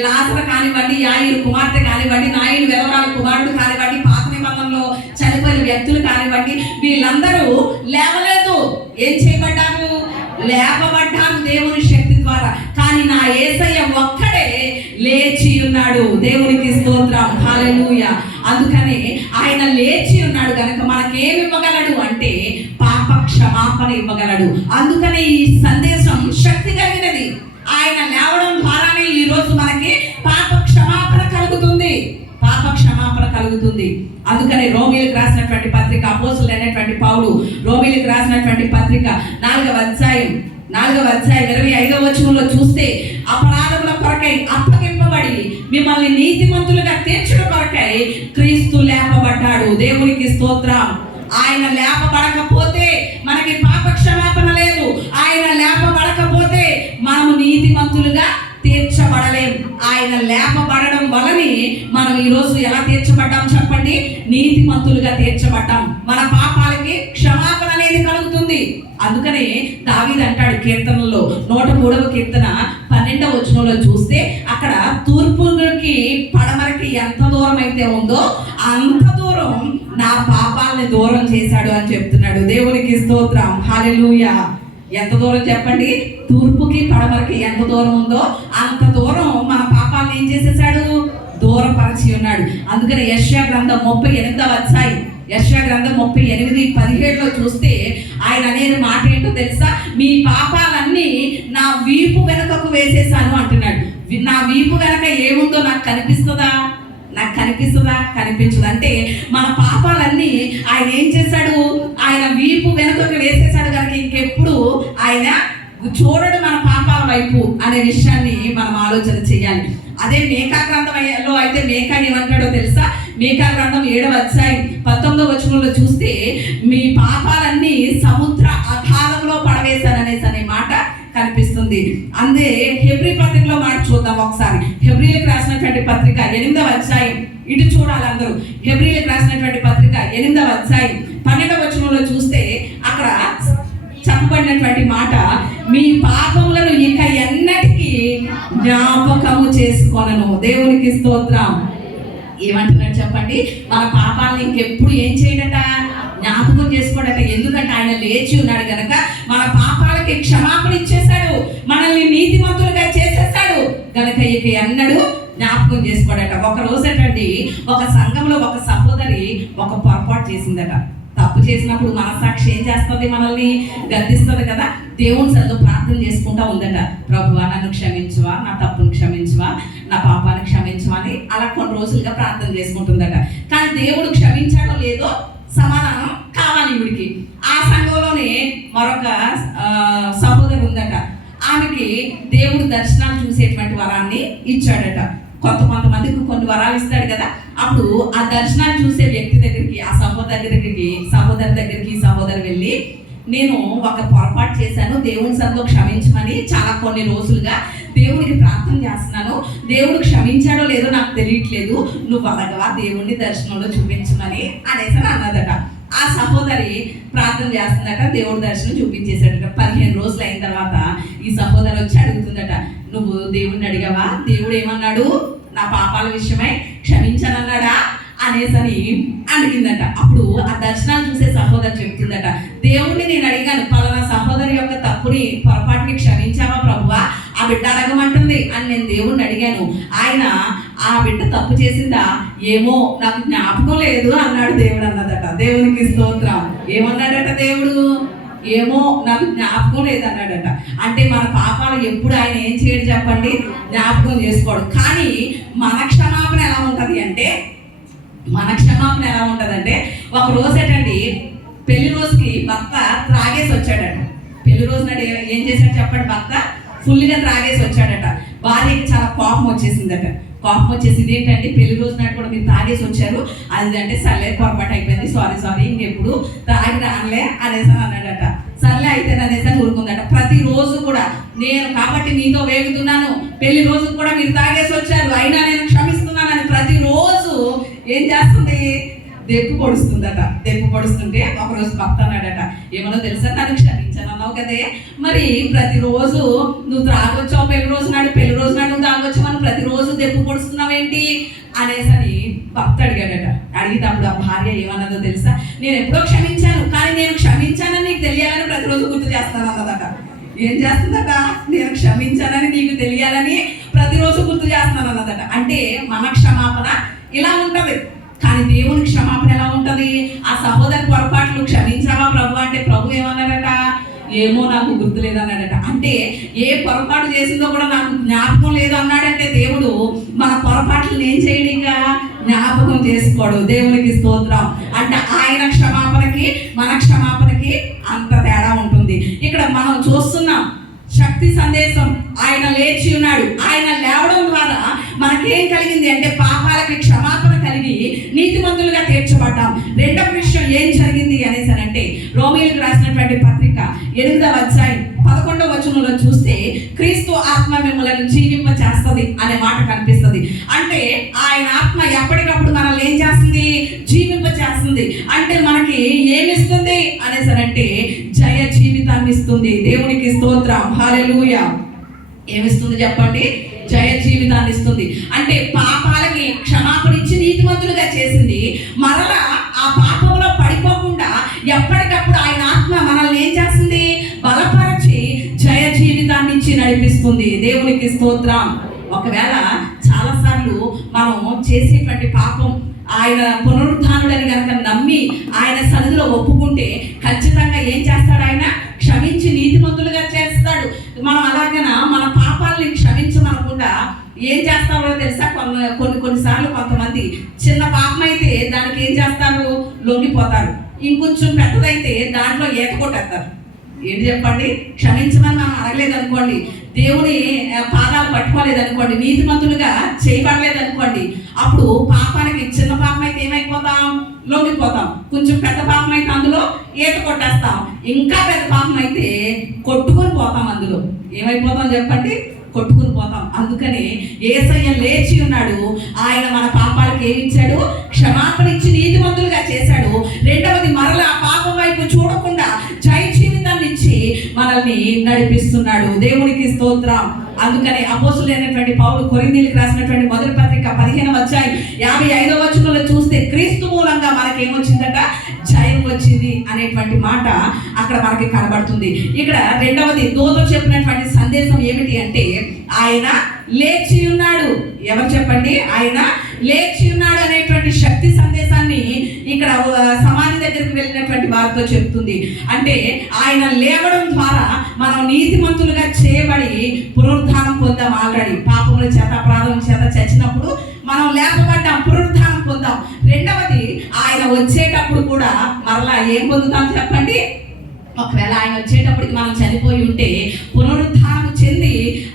లాజరు కానివ్వండి, యాయిరు కుమార్తె కానివ్వండి, నాయుడు విధవరాల కుమారుడు కానివ్వండి, పాత నిబంధనలో చనిపోయిన వ్యక్తులు కానివ్వండి, వీళ్ళందరూ లేవలేదు. ఏం చేయబడ్డారు? లేపబడ్డారు దేవుని శక్తి ద్వారా. కానీ నా యేసయ్య ఒక్కడే లేచి ఉన్నాడు. దేవునికి స్తోత్రం, హల్లెలూయా. అందుకని ఆయన లేచి ఉన్నాడు కనుక మనకేమి ఇవ్వగలడు అంటే పాప క్షమాపణ ఇవ్వగలడు. అందుకని ఈ సందేశం శక్తి కలిగినది. ఆయన లేవడం ద్వారానే ఈ రోజు మనకి పాప క్షమాపణ కలుగుతుంది, పాప క్షమాపణ కలుగుతుంది. అందుకని రోమీలకు రాసినటువంటి పత్రిక, అపోస్తలుడు అయినటువంటి పౌలు రోమీలకు రాసినటువంటి పత్రిక 4వ అధ్యాయం 25వ వచనంలో చూస్తే, అపరాధముల కొరకై అప్పగింపబడి మిమ్మల్ని నీతిమంతులుగా తీర్చడం కొరకై క్రీస్తు లేపబడ్డాడు. దేవునికి స్తోత్రం. ఆయన లేపబడకపోతే మనకి పాప క్షమాపణ లేదు. ఆయన లేపబడకపోతే మనము నీతిమంతులుగా తీర్చబడలేం. ఆయన లేపబడడం వలనే మనం ఈరోజు ఎలా తీర్చబడ్డాం చెప్పండి? నీతిమంతులుగా తీర్చబడ్డాం. మన పాపాలకి క్షమాపణ అనేది కలుగుతుంది. అందుకనే దావీదు అంటాడు కీర్తనలో 103వ కీర్తన 12వ వచనంలో చూస్తే, అక్కడ తూర్పుకి పడమరకి ఎంత దూరం అయితే ఉందో అంత దూరం నా పాపాలని దూరం చేశాడు అని చెప్తున్నాడు. దేవునికి స్తోత్రం, హల్లెలూయా. ఎంత దూరం చెప్పండి? తూర్పుకి పడమరకి ఎంత దూరం ఉందో అంత దూరం మన పాపాలను ఏం చేసేసాడు? దూరపరిచి ఉన్నాడు. అందుకని యెషయా గ్రంథం 38వ అధ్యాయం, యెషయా గ్రంథం 38:17లో చూస్తే ఆయన అనేది మాట ఏంటో తెలుసా? మీ పాపాలన్నీ నా వీపు వెనుకకు వేసేసాను అంటున్నాడు. నా వీపు వెనక ఏముందో నాకు కనిపిస్తుందా? నాకు కనిపిస్తుందా? కనిపించదు. అంటే మన పాపాలన్నీ ఆయన ఏం చేశాడు? ఆయన వీపు వెనుకకు వేసేసాడు కనుక ఇంకెప్పుడు ఆయన చూడడు మన పాపాల వైపు అనే విషయాన్ని మనం ఆలోచన చేయాలి. అదే మేకా గ్రంథంలో అయితే మేకా ఏమంటాడో తెలుసా? మేకా గ్రంథం 7వ అధ్యాయం 19వ వచనంలో చూస్తే, మీ పాపాలన్నీ సముద్ర అగాధంలో పడవేశాననేసి అనే మాట కనిపిస్తుంది. అందే హెబ్రీ పత్రికలో మాట చూద్దాం ఒకసారి. హెబ్రీలకు రాసినటువంటి పత్రిక 8వ అధ్యాయం, ఇటు చూడాలి అందరూ. హెబ్రీలకు రాసినటువంటి పత్రిక 8వ అధ్యాయం 12వ వచనంలో చూస్తే అక్కడ చెప్పబడినటువంటి మాట, మీ పాపములను ఇక ఎన్నటికీ జ్ఞాపకము చేసుకోనను. దేవునికి స్తోత్రం. ఏమంటున్నాడు చెప్పండి? మన పాపాలను ఇంకెప్పుడు ఏం చేయడట? జ్ఞాపకం చేసుకోడట. ఎందుకంటే ఆయన లేచి ఉన్నాడు కనుక మన పాపాలకి క్షమాపణ ఇచ్చేశాడు, మనల్ని నీతిమంతులుగా చేసేసాడు కనుక కయ్యకి అన్నడు జ్ఞాపకం చేసుకోడట. ఒక రోజేటండి ఒక సంఘంలో ఒక సహోదరి ఒక పొరపాటు చేసిందట. తప్పు చేసినప్పుడు మనసాక్షి ఏం చేస్తుంది? మనల్ని గద్దిస్తుంది కదా. దేవుని సన్నిధిలో ప్రార్థన చేసుకుంటా ఉందట. ప్రభువా నన్ను క్షమించువా, నా తప్పును క్షమించువా, నా పాపాన్ని క్షమించువా అని అలా కొన్ని రోజులుగా ప్రార్థన చేసుకుంటుందట. కానీ దేవుడు క్షమించాడో లేదో సమాధానం కావాలి ఈవిడికి. ఆ సంఘంలోనే మరొక సహోదరు ఉందట. ఆమెకి దేవుడు దర్శనాలు చూసేటువంటి వరాన్ని ఇచ్చాడట. కొంతమందికి కొన్ని వరాలు ఇస్తాడు కదా. అప్పుడు ఆ దర్శనాలు చూసే వ్యక్తి దగ్గరికి, ఆ సహోదరి దగ్గరికి సహోదరు వెళ్ళి, నేను ఒక పొరపాటు చేశాను, దేవుని సన్నిధిలో క్షమించమని చాలా కొన్ని రోజులుగా దేవునికి ప్రార్థన చేస్తున్నాను, దేవుడు క్షమించాడో లేదో నాకు తెలియట్లేదు, నువ్వు అడగవా దేవుణ్ణి దర్శనంలో చూపించమని అనేసి అన్నదట. ఆ సహోదరి ప్రార్థన చేస్తుందట, దేవుడు దర్శనం చూపించేశాడట. 15 రోజులు అయిన తర్వాత ఈ సహోదరి వచ్చి అడుగుతుందట, నువ్వు దేవుణ్ణి అడిగావా? దేవుడు ఏమన్నాడు? నా పాపాల విషయమై క్షమించనన్నాడా అనేసని అడిగిందట. అప్పుడు ఆ దర్శనాలు చూసే సహోదరు చెప్తుందట, దేవుణ్ణి నేను అడిగాను, పలానా సహోదరి యొక్క తప్పుని పొరపాటుని క్షమించావా ప్రభువా, ఆ బిడ్డ అడగమంటుంది అని నేను దేవుణ్ణి అడిగాను. ఆయన ఆ బిడ్డ తప్పు చేసిందా ఏమో నాకు జ్ఞాపకం లేదు అన్నాడు దేవుడు అన్నదట. దేవునికి స్తోత్రం. ఏమన్నాడట దేవుడు? ఏమో నాకు జ్ఞాపకం లేదన్నాడట. అంటే మన పాపాలు ఎప్పుడు ఆయన ఏం చేయడు చెప్పండి? జ్ఞాపకం చేసుకోడు. కానీ మన క్షమాపణ ఎలా ఉంటుంది అంటే, ఒక రోజేటండి పెళ్లి రోజుకి భర్త త్రాగేసి వచ్చాడట. పెళ్లి రోజు నాడు ఏం చేశాడు చెప్పండి? భర్త ఫుల్గా త్రాగేసి వచ్చాడట. భార్యకి చాలా కోపం వచ్చేసిందట. కోపం వచ్చేసి ఇదేంటండి పెళ్లి రోజు నాడు కూడా మీరు తాగేసి వచ్చారు, అది అంటే సర్లే పొరపాటు అయిపోయింది, సారీ ఇంకెప్పుడు తాగి రానులే అనేసి అన్నాడట. సర్లే అయితే అనేసి ఊరుకుందట. ప్రతిరోజు కూడా నేను కాబట్టి మీతో వేగుతున్నాను, పెళ్లి రోజు కూడా మీరు తాగేసి వచ్చారు, అయినా నేను క్షమిస్తున్నానని ప్రతిరోజు ఏం చేస్తుంది? దెప్పు పొడుస్తుందట. దెప్పు పొడుస్తుంటే ఒకరోజు భక్త అన్నాడట, ఏమన్నా తెలుసా, నన్ను క్షమించాను అన్నావు కదే, మరి ప్రతిరోజు నువ్వు త్రాగొచ్చావు, పెళ్లి రోజు నాడు నువ్వు తాగొచ్చావు, ప్రతిరోజు దెప్పు పొడుస్తున్నావేంటి అనేసని భక్త అడిగాడట. అడిగినప్పుడు ఆ భార్య ఏమన్నదో తెలుసా, నేను ఎప్పుడో క్షమించాను, కానీ నేను క్షమించానని నీకు తెలియాలని ప్రతిరోజు గుర్తు చేస్తాను అన్నదట. ఏం చేస్తుందట? నేను క్షమించానని నీకు తెలియాలని ప్రతిరోజు గుర్తు చేస్తున్నాను అన్నదట. అంటే మన క్షమాపణ ఇలా ఉంటది, కానీ దేవుని క్షమాపణ ఎలా ఉంటది? ఆ సహోదరి పొరపాట్లు క్షమించావా ప్రభు అంటే ప్రభు ఏమన్నాడట? ఏమో నాకు గుర్తు లేదన్నాడట. అంటే ఏ పొరపాటు చేసిందో కూడా నాకు జ్ఞాపకం లేదు అన్నాడంటే దేవుడు మన పొరపాట్లను ఏం చేయలేక జ్ఞాపకం చేసుకోడు. దేవునికి స్తోత్రం. అంటే ఆయన క్షమాపణకి మన క్షమాపణకి అంత తేడా ఉంటుంది. ఇక్కడ మనం చూస్తున్నాం శక్తి సందేశం. ఆయన లేచి ఉన్నాడు. ఆయన లేవడం ద్వారా మనకేం కలిగింది అంటే పాపాలకి క్షమాపణ కలిగి నీతిమంతులుగా తీర్చబడ్డాం. రెండవ విషయం ఏం జరిగింది అనేసి అంటే, రోమీయులకు రాసినటువంటి పత్రిక 8వ అధ్యాయం 11వ వచనంలో చూస్తే, క్రీస్తు ఆత్మ మిమ్మల్ని జీవింప చేస్తుంది అనే మాట కనిపిస్తుంది. అంటే ఆయన ఆత్మ ఎప్పటికప్పుడు మనల్ని ఏం చేస్తుంది? జీవింప చేస్తుంది. అంటే మనకి ఏమిస్తుంది అనేసి అంటే జయ జీవితాన్ని ఇస్తుంది. దేవునికి స్తోత్రం. హల్లెలూయా. ఏమిస్తుంది చెప్పండి? జయ జీవితాన్ని ఇస్తుంది. అంటే పాపాలకి క్షమాపణ ఇచ్చి నీతిమంతులుగా చేసింది. మరలా ఆ పాపంలో పడిపోకుండా ఎప్పటికప్పుడు ఆయన ఆత్మ మనల్ని ఏం చేస్తుంది? బలపరిచి జయ జీవితాన్ని ఇచ్చి నడిపిస్తుంది. దేవునికి స్తోత్రం. ఒకవేళ చాలాసార్లు మనం చేసేటువంటి పాపం ఆయన పునరుద్ధానుడని కనుక నమ్మి ఆయన సన్నిధిలో ఒప్పుకుంటే ఖచ్చితంగా ఏం చేస్తాడు? ఆయన క్షమించి నీతిమంతులుగా చేస్తాడు. మనం అలాగన మన పాపాలని క్షమించమనకుండా ఏం చేస్తారో తెలుసా? కొన్నిసార్లు కొంతమంది చిన్న పాపం అయితే దానికి ఏం చేస్తారు? లొంగిపోతారు. ఇంకొంచెం పెద్దదైతే దాంట్లో ఈత కొట్టేస్తారు. ఏంటి చెప్పండి? క్షమించమని మనం అడగలేదు అనుకోండి, దేవుని పాదాలు పట్టుకోలేదు అనుకోండి, నీతిమంతులుగా చేయబడలేదు అనుకోండి, అప్పుడు పాపానికి చిన్న పాపం అయితే ఏమైపోతాం? లొంగిపోతాం. కొంచెం పెద్ద పాపం అయితే అందులో ఈత కొట్టేస్తాం. ఇంకా పెద్ద పాపం అయితే కొట్టుకొని పోతాం. అందులో ఏమైపోతాం చెప్పండి? కొట్టుకుని పోతాం. అందుకని యేసయ్య లేచి ఉన్నాడు. ఆయన మన పాపాలకు ఏమిచ్చాడు? క్షమాపణ ఇచ్చి నీతిమంతులుగా చేశాడు. రెండవది మరలా పాపం వైపు చూడకుండా జయ జీవితాన్ని ఇచ్చి మనల్ని నడిపిస్తున్నాడు. దేవునికి స్తోత్రం. అందుకని అపోస్తులైనటువంటి పౌలు కొరింథీయులకు రాసినటువంటి మొదటి పత్రిక 15వ అధ్యాయం 55వ వచనంలో చూస్తే, క్రీస్తు మూలంగా మనకేమొచ్చిందట? జయం వచ్చింది అనేటువంటి మాట అక్కడ మనకి కనబడుతుంది. ఇక్కడ రెండవది దూత చెప్పినటువంటి సందేశం ఏమిటి అంటే, ఆయన లేచి ఉన్నాడు. ఎవరు చెప్పండి? ఆయన లేచి ఉన్నాడు అనేటువంటి శక్తి సందేశాన్ని ఇక్కడ సమాధి దగ్గరికి వెళ్ళినటువంటి వారితో చెప్తుంది. అంటే ఆయన లేవడం ద్వారా మనం నీతిమంతులుగా చేయబడి పునరుద్ధానం పొందాం. ఆల్రెడీ పాపముల చేత అపరాధం చేత చచ్చినప్పుడు మనం లేపబడ్డాం, పునరుద్ధానం పొందాం. రెండవది, ఆయన వచ్చేటప్పుడు కూడా మరలా ఏం పొందుతాం చెప్పండి? ఒకవేళ ఆయన వచ్చేటప్పటికి మనం చనిపోయి ఉంటే పునరుద్ధానం చెంది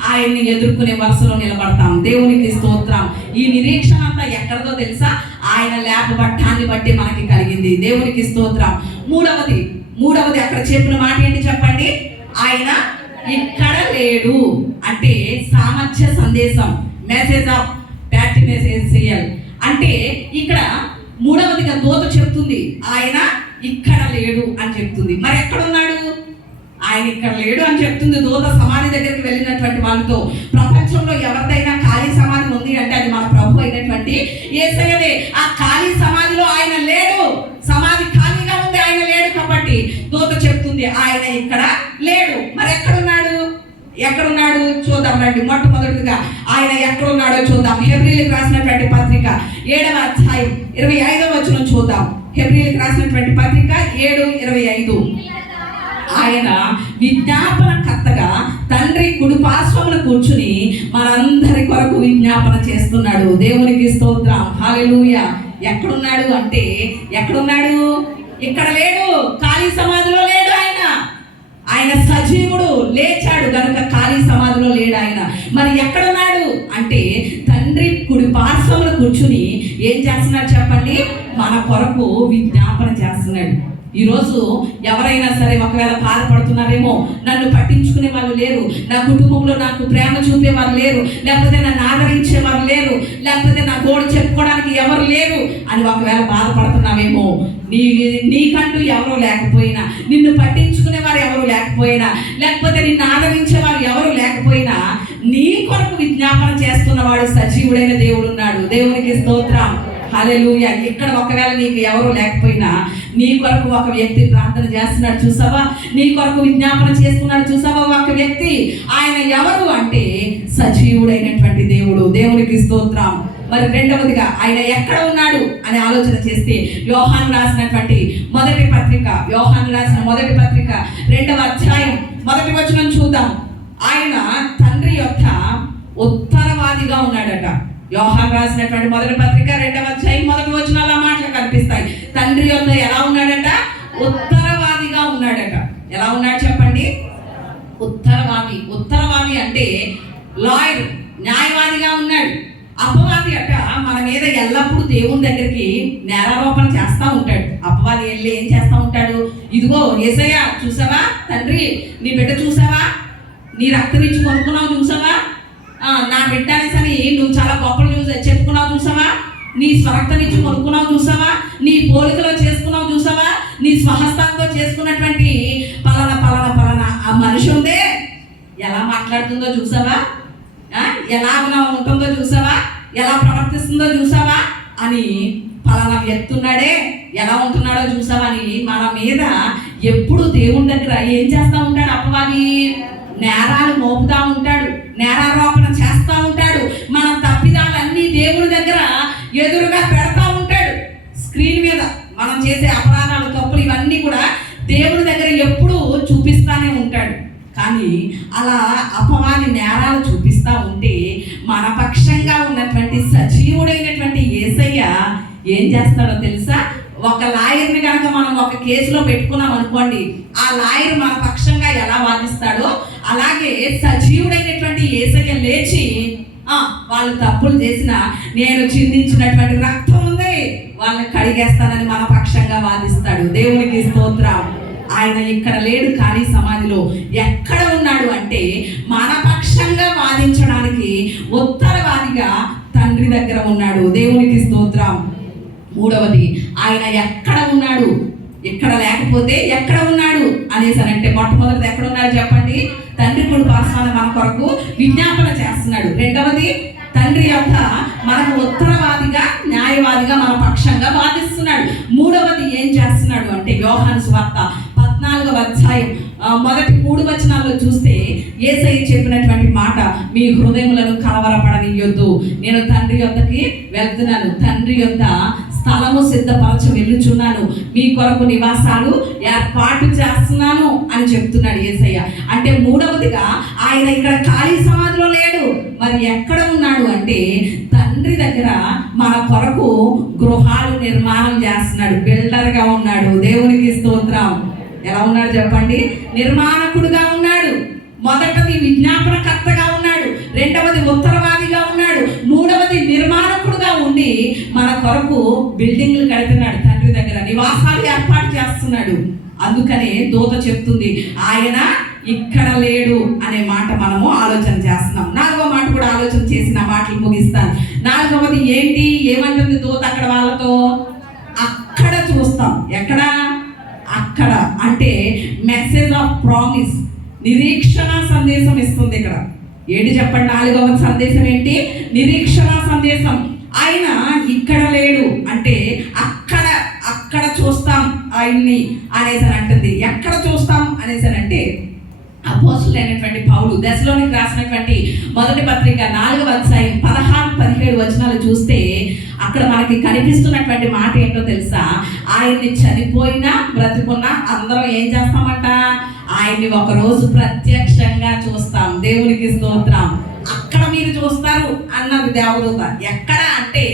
ఆయన్ని ఎదుర్కొనే వరుసలో నిలబడతాం. దేవునికి స్తోత్రం. ఈ నిరీక్షణ అంతా ఎక్కడదో తెలుసా? ఆయన లేపబట్టాన్ని బట్టి మనకి కలిగింది. దేవునికి స్తోత్రం. మూడవది అక్కడ చెప్పిన మాట ఏంటి చెప్పండి? ఆయన ఇక్కడ లేడు అంటే సామర్థ్య సందేశం, మెసేజ్ ఆఫ్ ప్యాటినెసియల్. అంటే ఇక్కడ మూడవదిగా దూత చెప్తుంది ఆయన ఇక్కడ లేడు అని చెప్తుంది. మరి ఎక్కడున్నాడు? ఆయన ఇక్కడ లేడు అని చెప్తుంది దూత సమాధి దగ్గరికి వెళ్ళినటువంటి వాళ్ళతో. ప్రపంచంలో ఎవరిదైనా ఖాళీ సమాధి ఉంది అంటే అది మన ప్రభు అయినటువంటి యేసయ్యదే. ఆ ఖాళీ సమాధిలో ఆయన లేడు, సమాధి ఖాళీగా ఉంది, ఆయన లేడు. కాబట్టి దూత చెప్తుంది ఆయన ఇక్కడ లేడు. మరి ఎక్కడున్నాడు చూద్దాం రండి. మొట్టమొదటిగా ఆయన ఎక్కడున్నాడో చూద్దాం. హెబ్రీయులకు రాసినటువంటి పత్రిక 7వ అధ్యాయం 25వ వచనం చూద్దాం. హెబ్రీయులకు రాసినటువంటి పత్రిక 7:25. ఆయన విజ్ఞాపన కర్తగా తండ్రి కుడిపార్శ్వమున కూర్చుని మనందరి కొరకు విజ్ఞాపన చేస్తున్నాడు. దేవునికి స్తోత్రం. హల్లెలూయా. ఎక్కడున్నాడు అంటే ఎక్కడున్నాడు? ఇక్కడ లేడు, ఖాళీ సమాధిలో లేడు. ఆయన సజీవుడు, లేచాడు గనుక ఖాళీ సమాధిలో లేడు ఆయన. మరి ఎక్కడున్నాడు అంటే తండ్రి కుడి పార్శ్వమున కూర్చుని ఏం చేస్తున్నాడు చెప్పండి? మన కొరకు విజ్ఞాపన చేస్తున్నాడు. ఈరోజు ఎవరైనా సరే ఒకవేళ బాధపడుతున్నారేమో, నన్ను పట్టించుకునే వాళ్ళు లేరు, నా కుటుంబంలో నాకు ప్రేమ చూపే వాళ్ళు లేరు, లేకపోతే నన్ను ఆదరించే వాళ్ళు లేరు, లేకపోతే నా గోడు చెప్పుకోవడానికి ఎవరు లేరు అని ఒకవేళ బాధపడుతున్నావేమో, నీకంటూ ఎవరు లేకపోయినా, నిన్ను పట్టించుకునే వారు ఎవరు లేకపోయినా, లేకపోతే నిన్ను ఆదరించే వారు ఎవరు లేకపోయినా, నీ కొరకు విజ్ఞాపన చేస్తున్నవాడు సజీవుడైన దేవుడు ఉన్నాడు. దేవునికి స్తోత్రం. హల్లెలూయా. ఇక్కడ ఒకవేళ నీకు ఎవరు లేకపోయినా నీ కొరకు ఒక వ్యక్తి ప్రార్థన చేస్తున్నాడు చూసావా? నీ కొరకు విజ్ఞాపన చేస్తున్నాడు చూసావా ఒక వ్యక్తి? ఆయన ఎవరు అంటే సజీవుడైనటువంటి దేవుడు. దేవునికి స్తోత్రం. మరి రెండవదిగా ఆయన ఎక్కడ ఉన్నాడు అని ఆలోచన చేస్తే యోహాను రాసినటువంటి మొదటి పత్రిక 2వ అధ్యాయం 1వ వచనం చూద్దాం. ఆయన తండ్రి యొక్క ఉత్తరవాదిగా ఉన్నాడట. యోహాను రాసినటువంటి మొదటి పత్రిక 2వ అధ్యాయం 1వ వచనాల మాటలు కనిపిస్తాయి. తండ్రి యొక్క ఎలా ఉన్నాడట? ఉత్తరవాదిగా ఉన్నాడట. ఎలా ఉన్నాడు చెప్పండి? ఉత్తరవాది అంటే లాయర్, న్యాయవాదిగా ఉన్నాడు. అపవాది అట మన మీద ఎల్లప్పుడూ దేవుని దగ్గరికి నేరారోపణ చేస్తూ ఉంటాడు. అపవాది వెళ్ళి ఏం చేస్తూ ఉంటాడు? ఇదిగో యేసయ్య చూసావా, తండ్రి నీ బిడ్డ చూసావా, నీ రక్తం ఇచ్చి కొనుక్కున్నావు చూసావా, నా బిడ్డ అనేసని నువ్వు చాలా గొప్పలు చెప్పుకున్నావు చూసావా, నీ స్వరక్తం ఇచ్చి కొనుక్కున్నావు చూసావా, నీ పోలికలో చేసుకున్నావు చూసావా, నీ స్వహస్తంతో చేసుకున్నటువంటి పలానా ఆ మనిషి ఉందే ఎలా మాట్లాడుతుందో చూసావా, ఎలా ఉంటుందో చూసావా, ఎలా ప్రవర్తిస్తుందో చూసావా అని, పలానా వ్యక్తి ఉన్నాడే ఎలా ఉంటున్నాడో చూసావా అని మన మీద ఎప్పుడు దేవుని దగ్గర ఏం చేస్తూ ఉంటాడు? అపవాది నేరాలు మోపుతా ఉంటాడు, నేరారోపణ చేస్తూ ఉంటాడు. మన తప్పిదాలన్నీ దేవుని దగ్గర ఎదురుగా పెడతా ఉంటాడు. స్క్రీన్ మీద మనం చేసే అపరాధాలు, తప్పులు ఇవన్నీ కూడా దేవుని దగ్గర ఎప్పుడు చూపిస్తానే ఉంటాడు. కానీ అలా అపవాది నేరాలు చూపిస్తూ ఉంటే మన పక్షంగా ఉన్నటువంటి సజీవుడైనటువంటి యేసయ్య ఏం చేస్తాడో తెలుసా? ఒక లాయర్ని కనుక మనం ఒక కేసులో పెట్టుకున్నాం అనుకోండి, ఆ లాయర్ మన పక్షంగా ఎలా వాదిస్తాడో అలాగే సజీవుడైనటువంటి యేసయ్య లేచి వాళ్ళు తప్పులు చేసినా నేను చిందించినటువంటి రక్తం ఉంది, వాళ్ళని కడిగేస్తానని మన పక్షంగా వాదిస్తాడు. దేవునికి స్తోత్రం. ఆయన ఇక్కడ లేడు, ఖాళీ సమాధిలో. ఎక్కడ ఉన్నాడు అంటే మన పక్షంగా వాదించడానికి ఉత్తరవాదిగా తండ్రి దగ్గర ఉన్నాడు. దేవునికి స్తోత్రం. మూడవది, ఆయన ఎక్కడ ఉన్నాడు, ఇక్కడ లేకపోతే ఎక్కడ ఉన్నాడు అనేసరంటే మొట్టమొదటిది ఎక్కడ ఉన్నాడు చెప్పండి? తండ్రి కుడి పార్శ్వాన మన కొరకు విజ్ఞాపన చేస్తున్నాడు. రెండవది, తండ్రి యొక్క మనకు ఉత్తరవాదిగా, న్యాయవాదిగా మన పక్షంగా వాదిస్తున్నాడు. మూడవది ఏం చేస్తున్నాడు అంటే యోహాను సువార్త 14వ అధ్యాయం మొదటి 3 వచనాల్లో చూస్తే యేసయ్య చెప్పినటువంటి మాట, మీ హృదయములను కలవరపడనియ్యొద్దు, నేను తండ్రి యొద్దకి వెళ్తున్నాను, తండ్రి యొద్ద స్థలము సిద్ధపరచ వెళ్ళుచున్నాను, మీ కొరకు నివాసాలు ఏర్పాటు చేస్తున్నాను అని చెప్తున్నాడు యేసయ్య. అంటే మూడవదిగా ఆయన ఇక్కడ ఖాళీ సమాధిలో లేడు, మరి ఎక్కడ ఉన్నాడు అంటే తండ్రి దగ్గర మన కొరకు గృహాలు నిర్మాణం చేస్తున్నాడు, బిల్డర్గా ఉన్నాడు. దేవునికి స్తోత్రం. ఎలా ఉన్నాడు చెప్పండి? నిర్మాణకుడుగా ఉన్నాడు. మొదటిది విజ్ఞాపనకర్తగా ఉన్నాడు, రెండవది ఉత్తరవాదిగా ఉన్నాడు, మూడవది నిర్మాణకుడుగా ఉండి మన కొరకు బిల్డింగ్లు కడుతున్నాడు, తండ్రి దగ్గర నివాసాలు ఏర్పాటు చేస్తున్నాడు. అందుకనే దూత చెప్తుంది, ఆయన ఇక్కడ లేడు అనే మాట మనము ఆలోచన చేస్తున్నాం. 4వ మాట కూడా ఆలోచన చేసి నా మాటలు ముగిస్తాను. 4వది ఏంటి? ఏమంటుంది దూత అక్కడ వాళ్ళతో? అక్కడ చూస్తాం. ఎక్కడ? అక్కడ అంటే మెసేజ్ ఆఫ్ ప్రామిస్, నిరీక్షణ సందేశం ఇస్తుంది ఇక్కడ. ఏంటి చెప్పండి? 4వ సందేశం ఏంటి? నిరీక్షణ సందేశం. ఆయన ఇక్కడ లేడు అంటే అక్కడ చూస్తాం ఆయన్ని అనేసి అంటుంది. ఎక్కడ చూస్తాం అనేసి అంటే అపోస్తులైనటువంటి పౌలు దశలోనికి రాసినటువంటి మొదటి పత్రిక 4వ అధ్యాయం 16-17 వచనాలు చూస్తే అక్కడ మనకి కనిపిస్తున్నటువంటి మాట ఏంటో తెలుసా? ఆయన్ని చనిపోయినా బ్రతికున్నా అందరం ఏం చేస్తామంట? ఆయన్ని ఒకరోజు ప్రత్యక్షంగా చూస్తాం. దేవునికి స్తోత్రం. అక్కడ మీరు చూస్తారు అన్నది దేవదూత. ఎక్కడ అంటే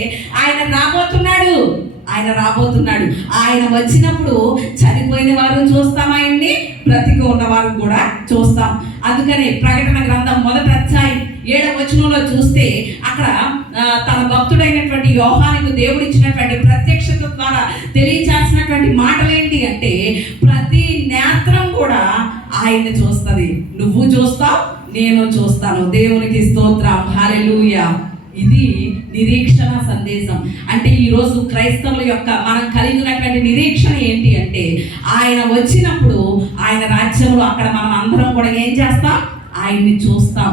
ఆయన రాబోతున్నాడు, ఆయన రాబోతున్నాడు. ఆయన వచ్చినప్పుడు చనిపోయిన వారు చూస్తాం, ఆయన్ని బ్రతికి ఉన్నవారు కూడా చూస్తాం. అందుకని ప్రకటన గ్రంథం 1వ అధ్యాయం 7వ వచనంలో చూస్తే అక్కడ తన భక్తుడైనటువంటి యోహానుకు దేవుడు ఇచ్చినటువంటి ప్రత్యక్షత ద్వారా తెలియజేసినటువంటి మాటలు ఏంటి అంటే, ప్రతి నేత్రం కూడా ఆయన్ని చూస్తుంది. నువ్వు చూస్తావు, నేను చూస్తాను. దేవునికి స్తోత్రం. హల్లెలూయా. ఇది నిరీక్షణ సందేశం. అంటే ఈరోజు క్రైస్తవుల యొక్క మనం కలిగి ఉన్నటువంటి నిరీక్షణ ఏంటి అంటే, ఆయన వచ్చినప్పుడు ఆయన రాజ్యంలో అక్కడ మనం అందరం కూడా ఏం చేస్తాం? ఆయన్ని చూస్తాం.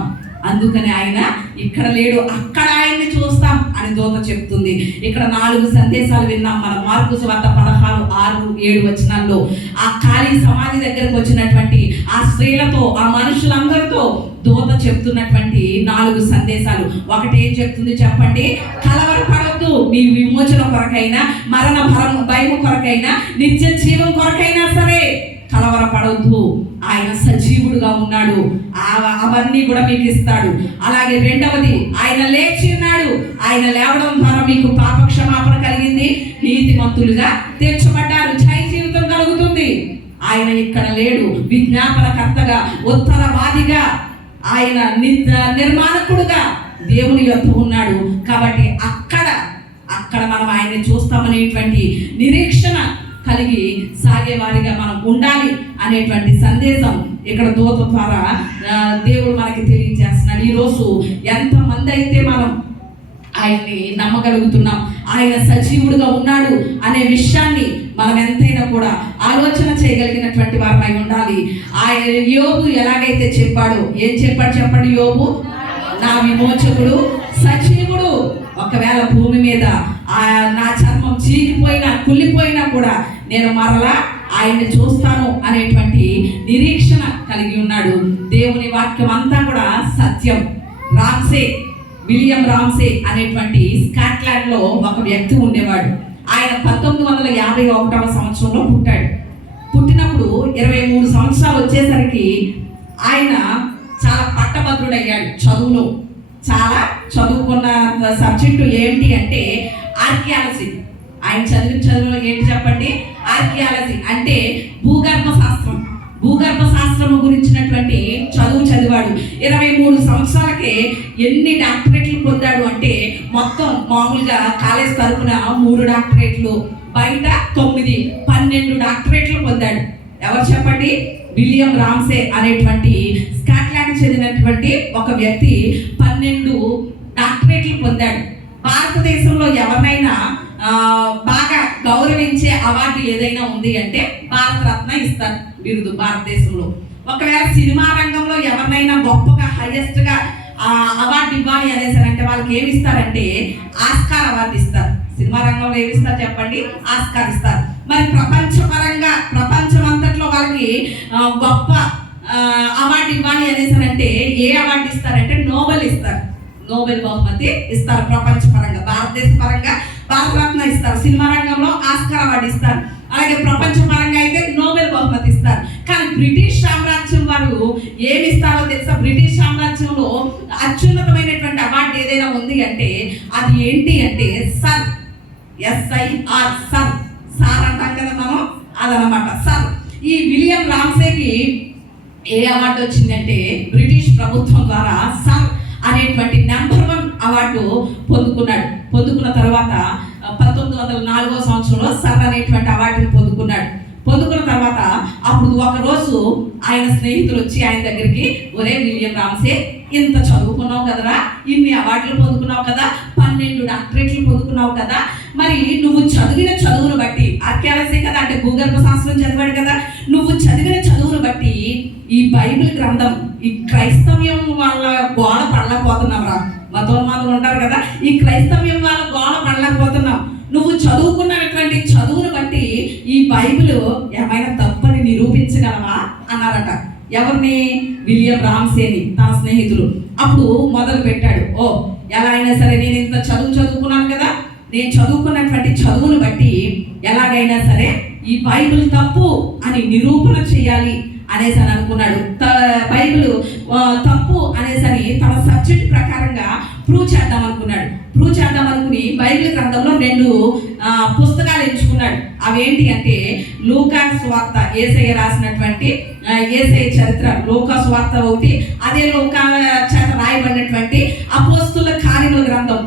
అందుకని ఆయన ఇక్కడ లేడు, అక్కడ ఆయన్ని చూస్తాం అని దూత చెప్తుంది. ఇక్కడ 4 సందేశాలు విన్నాం మనం. మార్కు సువార్త 16-6-7 వచనాల్లో ఆ ఖాళీ సమాధి దగ్గరకు వచ్చినటువంటి ఆ స్త్రీలతో, ఆ మనుషులందరితో దూత చెప్తున్నటువంటి 4 సందేశాలు. ఒకటి ఏం చెప్తుంది చెప్పండి? కలవరపడొద్దు, మీ విమోచన కొరకైనా, మరణ భయం కొరకైనా, నిత్య జీవం కొరకైనా సరే కలవరపడొద్దు. ఆయన సజీవుడుగా ఉన్నాడు, అవన్నీ కూడా మీకు ఇస్తాడు. అలాగే రెండవది, ఆయన లేచి ఉన్నాడు. ఆయన లేవడం ద్వారా మీకు పాప క్షమాపణ కలిగింది, నీతిమంతులుగా తీర్చబడ్డారు, జయ జీవితం కలుగుతుంది. ఆయన ఇక్కడ లేడు, విజ్ఞాపనకర్తగా, ఉత్తరవాదిగా, ఆయన నిర్మాణకుడుగా దేవుని యొద్ద ఉన్నాడు. కాబట్టి అక్కడ మనం ఆయన్ని చూస్తామనేటువంటి నిరీక్షణ కలిగి సాగేవారిగా మనం ఉండాలి అనేటువంటి సందేశం ఇక్కడ దూత ద్వారా దేవుడు మనకి తెలియజేస్తున్నాడు. ఈరోజు ఎంతమంది అయితే మనం ఆయన్ని నమ్మగలుగుతున్నాం, ఆయన సజీవుడుగా ఉన్నాడు అనే విషయాన్ని మనం ఎంతైనా కూడా ఆలోచన చేయగలిగినటువంటి వారమై ఉండాలి. ఆయన యోబు ఎలాగైతే చెప్పాడో, ఏం చెప్పాడు చెప్పండి? యోబు, నా విమోచకుడు సజీవుడు, ఒకవేళ భూమి మీద నా చర్మం చీకిపోయినా కుళ్ళిపోయినా కూడా నేను మరలా ఆయన్ని చూస్తాను అనేటువంటి నిరీక్షణ కలిగి ఉన్నాడు. దేవుని వాక్యం అంతా కూడా సత్యం. విలియం రామ్సే అనేటువంటి స్కాట్లాండ్లో ఒక వ్యక్తి ఉండేవాడు. ఆయన 1951వ సంవత్సరంలో పుట్టాడు. పుట్టినప్పుడు 23 సంవత్సరాలు వచ్చేసరికి ఆయన చాలా పట్టభద్రుడయ్యాడు. చదువులో చాలా చదువుకున్న సబ్జెక్టు ఏంటి అంటే ఆర్కియాలజీ. ఆయన చదువులో ఏంటి చెప్పండి? ఆర్కియాలజీ అంటే భూగర్భ శాస్త్రం గురించినటువంటి చదువు చదివాడు. 23 సంవత్సరాలకే ఎన్ని డాక్టరేట్లు పొందాడు అంటే, మొత్తం మామూలుగా కాలేజ్ తరపున 3 డాక్టరేట్లు, బయట 9, 12 డాక్టరేట్లు పొందాడు. ఎవరు చెప్పండి? విలియం రామ్సే అనేటువంటి స్కాట్లాండ్ చెందినటువంటి ఒక వ్యక్తి 12 డాక్టరేట్లు పొందాడు. భారతదేశంలో ఎవరినైనా బాగా గౌరవించే అవార్డు ఏదైనా ఉంది అంటే భారతరత్న ఇస్తారు బిరుదు భారతదేశంలో. ఒకవేళ సినిమా రంగంలో ఎవరినైనా గొప్పగా హైయెస్ట్గా అవార్డు ఇవ్వాలి అనేసారంటే వాళ్ళకి ఏమి ఇస్తారంటే ఆస్కార్ అవార్డు ఇస్తారు. సినిమా రంగంలో ఏమి ఇస్తారు చెప్పండి? ఆస్కార్ ఇస్తారు. మరి ప్రపంచపరంగా ప్రపంచం అంతట్లో వాళ్ళకి గొప్ప అవార్డు ఇవ్వాలి అనేసి అంటే ఏ అవార్డు ఇస్తారంటే నోబెల్ ఇస్తారు, నోబెల్ బహుమతి ఇస్తారు. ప్రపంచ పరంగా భారతదేశ పరంగా భారతరత్న ఇస్తారు, సినిమా రంగంలో ఆస్కార్ అవార్డు ఇస్తారు, అలాగే ప్రపంచ పరంగా అయితే నోబెల్ బహుమతి ఇస్తారు. కానీ బ్రిటిష్ సామ్రాజ్యం వారు ఏమి ఇస్తారో తెలుసా? బ్రిటిష్ సామ్రాజ్యంలో అత్యున్నతమైనటువంటి అవార్డు ఏదైనా ఉంది అంటే అది ఏంటి అంటే సర్, SIR, సర్. సార్ అంటాం కదా మనం, అదనమాట సర్. ఈ విలియం రామ్సేకి ఏ అవార్డు వచ్చిందంటే బ్రిటిష్ ప్రభుత్వం ద్వారా సర్ అనేటువంటి #1 అవార్డు పొందుకున్నాడు. పొందుకున్న తర్వాత 1904వ సంవత్సరంలో సర్ అనేటువంటి అవార్డుని పొందుకున్నాడు. పొందుకున్న తర్వాత అప్పుడు ఒకరోజు ఆయన స్నేహితులు వచ్చి ఆయన దగ్గరికి, ఒరే విలియం రామ్సే, ఇంత చదువుకున్నావు కదరా, ఇన్ని అవార్డులు పొందుకున్నావు కదా, 12 డాక్టరేట్లు పొందుకున్నావు కదా, మరి నువ్వు చదివిన చదువును బట్టి, ఆర్కియాలజీ కదా అంటే భూగర్భ శాస్త్రం చదివాడు కదా, నువ్వు చదివిన చదువును బట్టి ఈ బైబిల్ గ్రంథం, ఈ క్రైస్తవ్యం వాళ్ళ గోడ పడలేకపోతున్నావురా, మతోన్మాదులు ఉంటారు కదా, ఈ క్రైస్తవ్యం వాళ్ళ గోడ పడలేకపోతున్నావు, నువ్వు చదువుకున్నటువంటి చదువును బట్టి ఈ బైబిల్ ఏమైనా తప్పని నిరూపించగలవా అన్నారట. ఎవరిని? విలియం రామ్సేని, తన స్నేహితులు. అప్పుడు మొదలు పెట్టాడు, ఓ ఎలా అయినా సరే నేను ఇంత చదువుకున్నాను కదా, నేను చదువుకున్నటువంటి చదువును బట్టి ఎలాగైనా సరే ఈ బైబిల్ తప్పు అని నిరూపణ చేయాలి అనేసి అని అనుకున్నాడు. బైబిల్ తప్పు అనేసని తన సబ్జెక్ట్ ప్రకారంగా ప్రూవ్ చేద్దాం అనుకున్నాడు. ప్రూవ్ చేద్దాం అనుకుని బైబిల్ గ్రంథంలో 2 పుస్తకాలు ఎంచుకున్నాడు. అవేంటి అంటే లూకా సువార్త, యేసయ్య రాసినటువంటి యేసయ్య చరిత్ర లూకా సువార్త ఒకటి, అదే లూకా చేత రాయబడినటువంటి అపోస్తుల కార్యముల గ్రంథం.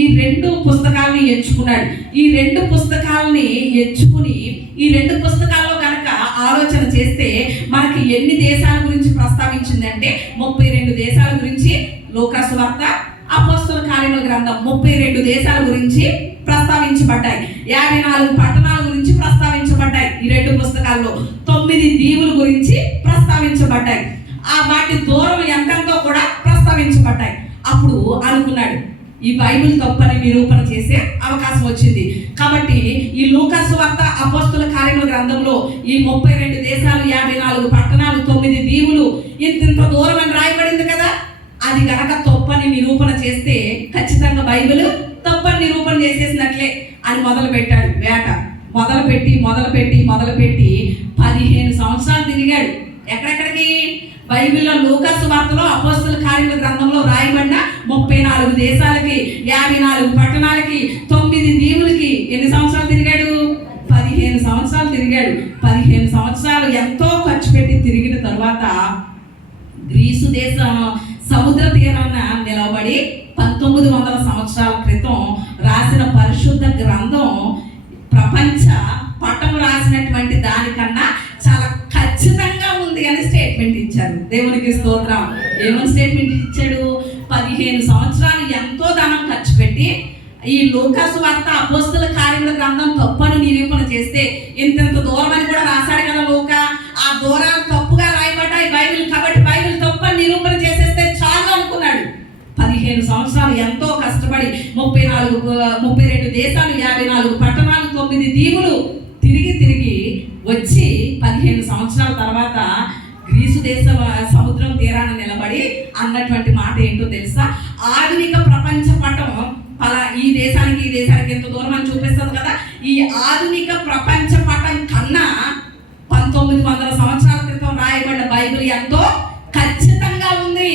ఈ 2 పుస్తకాలని ఎంచుకున్నాడు. ఈ 2 పుస్తకాలని ఎంచుకుని ఈ 2 పుస్తకాల్లో కనుక ఆలోచన చేస్తే మనకి ఎన్ని దేశాల గురించి ప్రస్తావించిందంటే 32 దేశాల గురించి లూకా సువార్త, అపోస్తుల కార్యముల గ్రంథం 32 దేశాల గురించి ప్రస్తావించబడ్డాయి. 54 పట్టణాల గురించి ప్రస్తావించబడ్డాయి ఈ 2 పుస్తకాల్లో. 9 దీవుల గురించి ప్రస్తావించబడ్డాయి. వాటి దూరం ఎంతంతో కూడా ప్రస్తావించబడ్డాయి. అప్పుడు అనుకున్నాడు, ఈ బైబిల్ తప్పని నిరూపణ చేసే అవకాశం వచ్చింది. కాబట్టి ఈ లూకా సువార్త, అపోస్తుల కార్యముల గ్రంథంలో ఈ 32 దేశాలు, 54 పట్టణాలు, 9 దీవులు, ఇంత దూరం అని రాయబడింది కదా, అది గనక తప్పని నిరూపణ చేస్తే ఖచ్చితంగా బైబిల్ తప్పని నిరూపణ చేసేసినట్లే అని మొదలు పెట్టాడు వేట. మొదలుపెట్టి 15 సంవత్సరాలు తిరిగాడు. ఎక్కడెక్కడికి? బైబిల్లో లూకా సువార్తలో, అపోస్తుల కార్యముల గ్రంథంలో రాయబడిన 34 దేశాలకి, 54 పట్టణాలకి, 9 దీవులకి ఎన్ని సంవత్సరాలు తిరిగాడు? 15 సంవత్సరాలు తిరిగాడు. 15 సంవత్సరాలు ఎంతో ఖర్చు పెట్టి తిరిగిన తర్వాత గ్రీసు దేశం సముద్ర తీరాన నిలబడి 1900 సంవత్సరాల క్రితం రాసిన పరిశుద్ధ గ్రంథం ప్రపంచ పటం రాసినటువంటి దానికన్నా చాలా ఖచ్చితంగా ఉంది అని స్టేట్మెంట్ ఇచ్చారు. దేవునికి స్తోత్రం. ఏమని స్టేట్మెంట్ ఇచ్చాడు? 15 సంవత్సరాలు ఎంతో ధనం ఖర్చు పెట్టి ఈ లూకా సువార్త, అపోస్తుల కార్యముల గ్రంథం తప్పని నిరూపణ చేస్తే ఇంత దూరం అని కూడా రాశాడు కదా లూకా. ఆ దూరాలు తప్పుగా రాయబడ్డాయి బైబిల్, కాబట్టి బైబిల్ తప్పని నిరూపణ చేసేస్తే చాలు అనుకున్నాడు. 15 సంవత్సరాలు ఎంతో కష్టపడి 32 దేశాలు, 54 పట్టణాలు, 9 దీవులు తిరిగి వచ్చి 15 సంవత్సరాల తర్వాత గ్రీసు దేశ సముద్రం తీరాన నిలబడి అన్నటువంటి మాట ఏంటో తెలుసా? ఆధునిక ప్రపంచ పటం ఈ దేశానికి ఎంత దూరం అని చూపిస్తుంది కదా, ఈ ఆధునిక ప్రపంచ పటం కన్నా 1900 సంవత్సరాల క్రితం రాయబడ్డ బైబిల్ ఎంతో ఖచ్చితంగా ఉంది.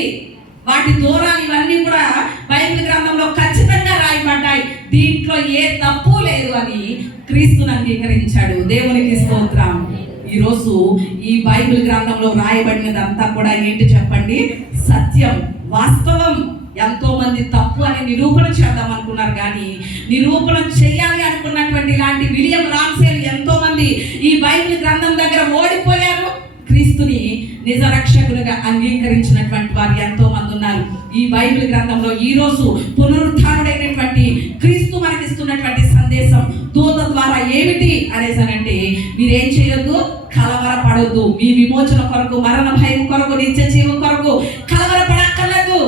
వాటి దూరాలు ఇవన్నీ కూడా బైబిల్ గ్రంథంలో ఖచ్చితంగా రాయబడ్డాయి. దీంట్లో ఏ తప్పు లేదు అని క్రీస్తుని అంగీకరించాడు. దేవునికి స్తోత్రం. ఈరోజు ఈ బైబిల్ గ్రంథంలో రాయబడినదంతా కూడా ఏంటి చెప్పండి? సత్యం, వాస్తవం. ఎంతో మంది తప్పు అని నిరూపణ చేద్దాం అనుకున్నారు, కానీ నిరూపణ చేయాలి అనుకున్నటువంటి ఇలాంటి విలియం రామ్సేలు ఎంతో మంది ఈ బైబిల్ గ్రంథం దగ్గర ఓడిపోయారు. క్రీస్తుని నిజ రక్షకులుగా అంగీకరించినటువంటి వారు ఎంతో మంది ఉన్నారు. ఈ బైబిల్ గ్రంథంలో ఈ రోజు పునరుత్థానుడైనటువంటి క్రీస్తు మనకిస్తున్నటువంటి సందేశం దూత ద్వారా ఏమిటి అనేసానంటే, మీరేం చేయొద్దు, కలవరపడొద్దు. మీ విమోచన కొరకు, మరణ భయం కొరకు, నిత్య జీవం కొరకు కలవరపడక్కర్లేదు.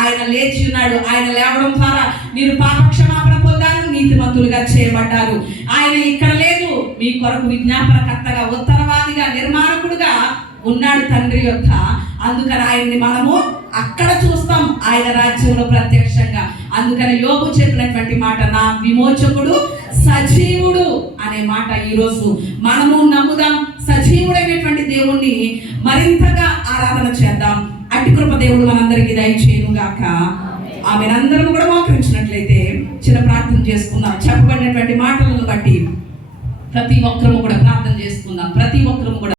ఆయన లేచి ఉన్నాడు. ఆయన లేవడం ద్వారా మీరు పాప క్షమాపణ పొందారు, నీతిమంతులుగా చేయబడ్డారు. ఆయన ఇక్కడ లేదు, మీ కొరకు విజ్ఞాపనకర్తగా, ఉత్తరవాదిగా నిర్మాణిగా నిర్మాణకుడుగా ఉన్నాడు తండ్రి యొక్క. అందుకని ఆయన్ని మనము అక్కడ చూస్తాం, ఆయన రాజ్యంలో ప్రత్యక్షంగా. అందుకని యోబు చెప్పినటువంటి మాట, నా విమోచకుడు సజీవుడు అనే మాట ఈరోజు మనము నమ్ముదాం. సజీవుడైనటువంటి దేవుణ్ణి మరింతగా ఆరాధన చేద్దాం. అట్టి కృప దేవుడు మనందరికీ దయచేయును గాక. ఆమెనందరం కూడా మోకరించినట్లయితే చిన్న ప్రార్థన చేసుకుందాం. చెప్పబడినటువంటి మాటలను బట్టి ప్రతి ఒక్కరము కూడా ప్రార్థన చేసుకుందాం. ప్రతి ఒక్కరము కూడా